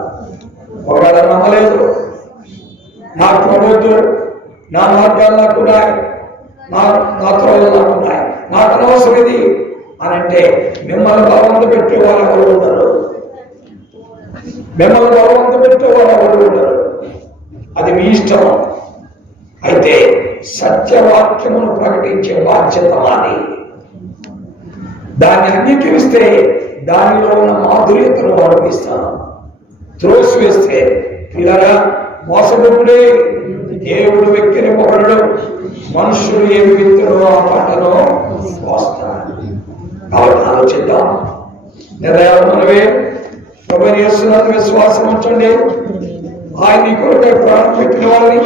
ఒకవేళ నమ్మలేదు, నాకు నమ్మొద్దు, నా మార్గాలు నాకున్నాయి, నా త్రోవలు నాకున్నాయి, నాకు అనవసరం ఇది అని అంటే మిమ్మల్ని బలవంత పెట్టేవారు ఎవరు ఉండరు. మిమ్మల్ని బలవంత పెట్టేవారు ఎవరు ఉండరు. అది మీ ఇష్టం. అయితే సత్యవాక్యమును ప్రకటించే బాధ్యత మాది. దాన్ని అంగీకరిస్తే దానిలో ఉన్న మాధుర్యతను అనుభవిస్తాను. త్రోసివేస్తే పిల్లరా మోసపోకుడే, దేవుడు వెక్కిరింపబడడు, మనుషులు ఏమి విత్తునో ఆ పంటను కోస్తాడు. కాబట్టి ఆలోచిద్దాం. నిర్ణయాలు మనవే. ప్రభువైన యేసునందు విశ్వాసం ఉంచండి. ఆయన నీ కొరకై ప్రాణం పెట్టిన వాడని,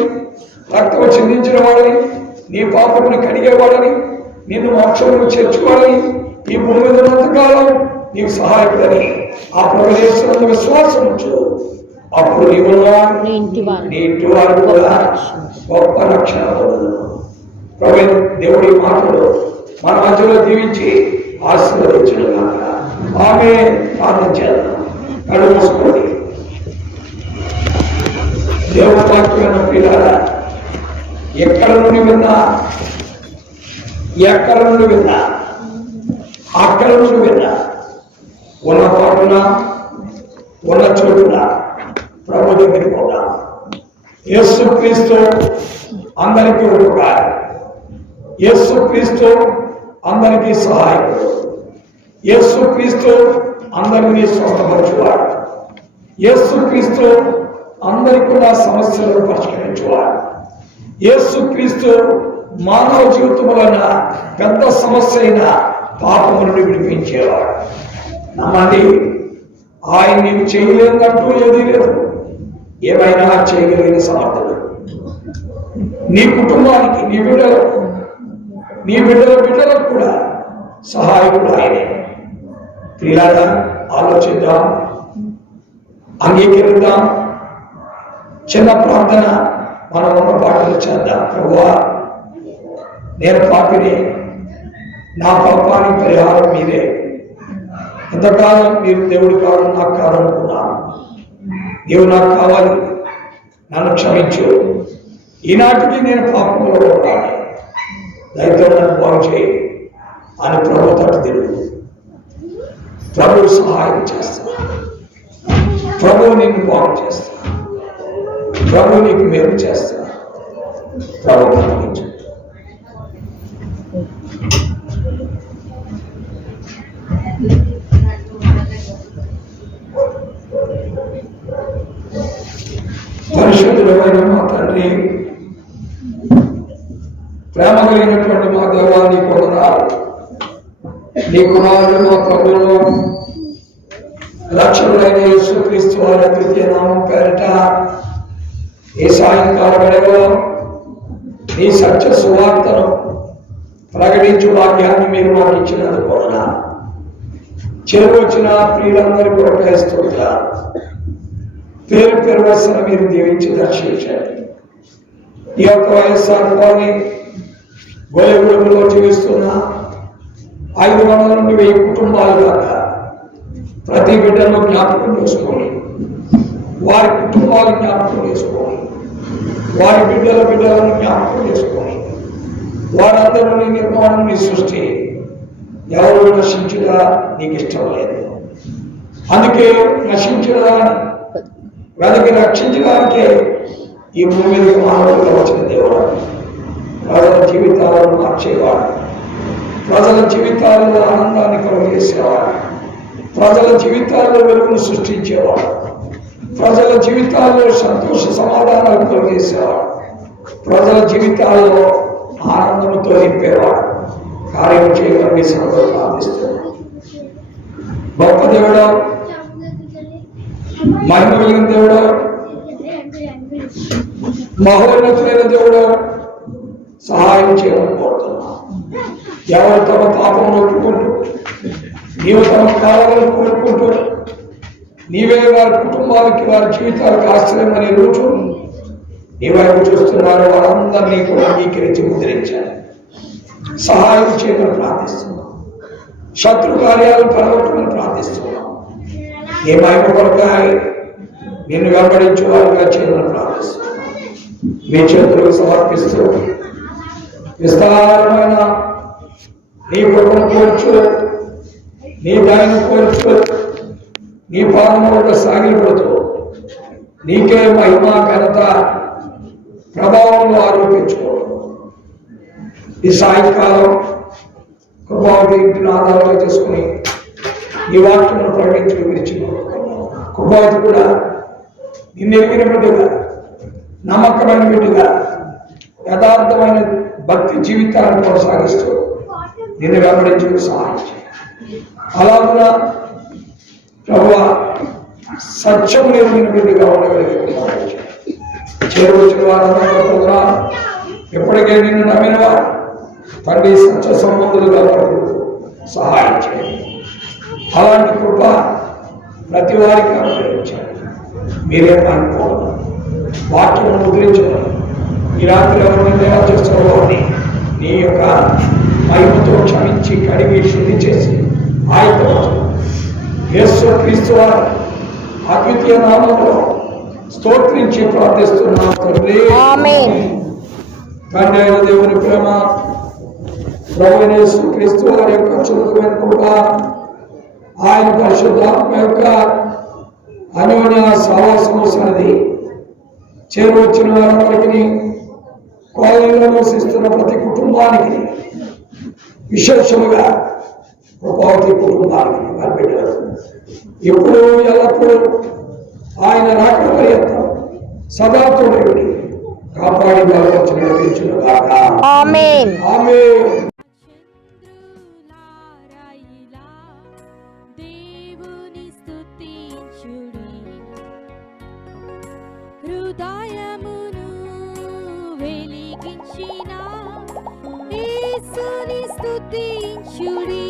రక్తము చిందించిన వాడని, నీ పాపమును కడిగేవాడని, నిన్ను మోక్షమును చేర్చుకోవాలని, ఈ భూమి మీద ఉన్నంతకాలం నీకు సహాయకుడని ఆ ప్రభువైన యేసునందు విశ్వాసం ఉంచు. అప్పుడు నీ ఇంటి వారు కూడా గొప్ప రక్షణ పొందును. ప్రభువైన దేవుడి మాటలు మన మధ్యలో దీవించి ఆశీర్వదించడం కాక ఆమె ప్రార్థన చేద్దాం. కళ్ళు మూసుకోండి. దేవుడి వాక్యమైన పిల్లల ఎక్కడ నుండి విన్నా అక్కడ నుండి విన్నా ఉన్న పాటున ఉన్న చోటున ప్రభు దగ్గరికి పోతాం. యేసు క్రీస్తు అందరికీ ఉపకారం, యేసు క్రీస్తు అందరికీ సహాయకుడు, యేసు క్రీస్తు అందరినీ స్వస్థపరచువాడు, యేసు క్రీస్తు అందరికీ ఉన్న సమస్యలను పరిష్కరించువాడు, యేసు క్రీస్తు మానవ జీవితం వలన పెద్ద సమస్య అయిన పాపము నుండి విడిపించేవాడు. నమ్మండి, ఆయన నీకు చేయలేదంటూ ఏదీ లేదు. ఏమైనా చేయగలిగిన సమర్థుడు నీ కుటుంబానికి, నీ బిడ్డలకు కూడా సహాయకుడు ఆయనే. ప్రియులారా, ఆలోచిద్దాం, అంగీకరిద్దాం. చిన్న ప్రార్థన మనం ఉన్న పాటలు చేద్దాం. ప్రభువా, నేను పాపిని, నా పాపానికి పరిహారం మీరే. ఎంతకాలం మీరు దేవుడు కాదు, నాకు కాదనుకున్నాను. నీవు నాకు కావాలి, నన్ను క్షమించు. ఈనాటికి నేను పాపంలో ఉండాలి, దయతో నన్ను బాగు చేయి అని ప్రభు తట్టు తిరుగు. ప్రభు సహాయం చేస్తా, ప్రభు నిన్ను బాగు చేస్తా, ప్రభు నీకు మేలు చేస్తా. ప్రభు కనిపించు. పరిశుద్ధుడైన మా తండ్రి, ప్రేమ కలిగినటువంటి మా దేవా, నీ కొందనాలు. నీ కుమారుడు మా ప్రభువును రక్షకుడైన యేసుక్రీస్తు వారి అద్వితీయ నామం పేరిట ఈ సాయంకాల వేళలో నీ సత్య సువార్తను ప్రకటించు భాగ్యాన్ని మీరు మాకు ఇచ్చినందుకు వందనాలు. చేరువచ్చిన ప్రియులందరి కొరకై స్తోత్రాలు. పేరు పేరు వరుసన మీరు దీవించి దర్శించండి. ఈ యొక్క వైఎస్ఆర్ కాలనీ గోలెగూడెంలో జీవిస్తున్న 500 నుండి 1000 కుటుంబాలు దాకా ప్రతి బిడ్డను జ్ఞాపకం చేసుకోండి. వారి కుటుంబాలు జ్ఞాపకం చేసుకోండి. వారి బిడ్డలను జ్ఞాపకం చేసుకోండి. వారందరూ నీ నిర్మాణం, నీ సృష్టి. ఎవరు నశించడా నీకు ఇష్టం లేదు. అందుకే నశించడాన్ని వెనక్కి రక్షించడానికే ఈ భూమి మీదకి మానవులుగా వచ్చిన దేవుడు. ప్రజల జీవితాలను మార్చేవాడు, ప్రజల జీవితాలలో ఆనందాన్ని కలుగజేసేవాడు, ప్రజల జీవితాల్లో వెలుగును సృష్టించేవాడు, ప్రజల జీవితాల్లో సంతోష సమాధానాలు కలుగజేసేవాడు, ప్రజల జీవితాల్లో ఆనందంతో నింపేవాడు. కార్యం చేయగలిగే సందర్భం ప్రార్థిస్తున్నాడు. గొప్ప దేవుడు, మహిమ కలిగిన దేవుడు, మహోన్నతులైన దేవుడు, సహాయం చేయమని కోరుతున్నా. ఎవరు తమ పాపం ఒప్పుకుంటూ, నీవు తమ కావాలని కోరుకుంటూ, నీవే వారి కుటుంబాలకి, వారి జీవితాలకు ఆశ్రయమనే రోజు నీ వైపు చూస్తున్నారు. వారందరినీ కూడా అంగీకరించి ముద్రించాలి. సహాయం చేయమని ప్రార్థిస్తున్నాం. శత్రు కార్యాలు పరగొట్టమని ప్రార్థిస్తున్నాం. నీ మహిమ కొరకాయ నిన్ను వెంబడించు వారిగా చేయమని ప్రార్థిస్తున్నాం. మీ చేతులకు సమర్పిస్తూ విస్తారమైన నీ కృపను కోర్చు, నీ దయను కోర్చు, నీ పాదముల సాగిపడుతూ నీకే మహిమ, ఘనత, ప్రభావంలో ఆరోపించుకో. ఈ సాయంకాలం కృపావతి ఇంటిని ఆధారంగా చేసుకుని నీ వాక్యమును ప్రకటించుకు విరిచిపో. కృపావతి కూడా నిన్ను ఎరిగిన బిడ్డగా, నమ్మకమైన బిడ్డగా, యథార్థమైన భక్తి జీవితాన్ని కొనసాగిస్తూ నిన్ను వెంబడించుకు సహాయం చేయి. అలాగా ప్రభువా, సత్యము ఎరిగిన బిడ్డగా ఉండగలిగే చేరువచ్చిన వారందరూ కూడా ఎప్పటికే నిన్ను నమ్మిన వారు తండ్రి సత్య సంబంధులుగా సహాయం చేయండి. అలాంటి కృప ప్రతి వారికి అనుగ్రహించండి. మీరే అనుకోవాలి. వాక్యం ముద్రించడం ఈ రాత్రి ఎవరిని చేస్తారో అని నీ యొక్క మహిమతో క్షమించి కడిగి శుద్ధి చేసి ఆయనపరచు. యేసు క్రీస్తు వారి అద్వితీయ నామంలో స్తోత్రించి ప్రార్థిస్తున్నాం తండ్రి. తండ్రి అయిన దేవుని ప్రేమ, ప్రభువైన యేసు క్రీస్తు వారి యొక్క చురుకైన కృప, ఆయన పరిశుద్ధాత్మ యొక్క అన్యోన్య సహవాసము సన్నది చేరువచ్చిన వారందరికీ, కాలనీలో నివసిస్తున్న ప్రతి కుటుంబానికి, విశేషముగా కృపావతి కుటుంబానికి, వారి బిడ్డలు ఎప్పుడు ఎల్లప్పుడూ ఆయన రాకడ పర్యంతం సదా తోడేవిడి కాపాడి బలపరచి నడిపించును గాక. ఆమేన్. ఆమేన్. చంద్రులారాయిలా దేవుని స్తుతించుడి, హృదయమును వెలిగించిన యేసుని స్తుతించుడి.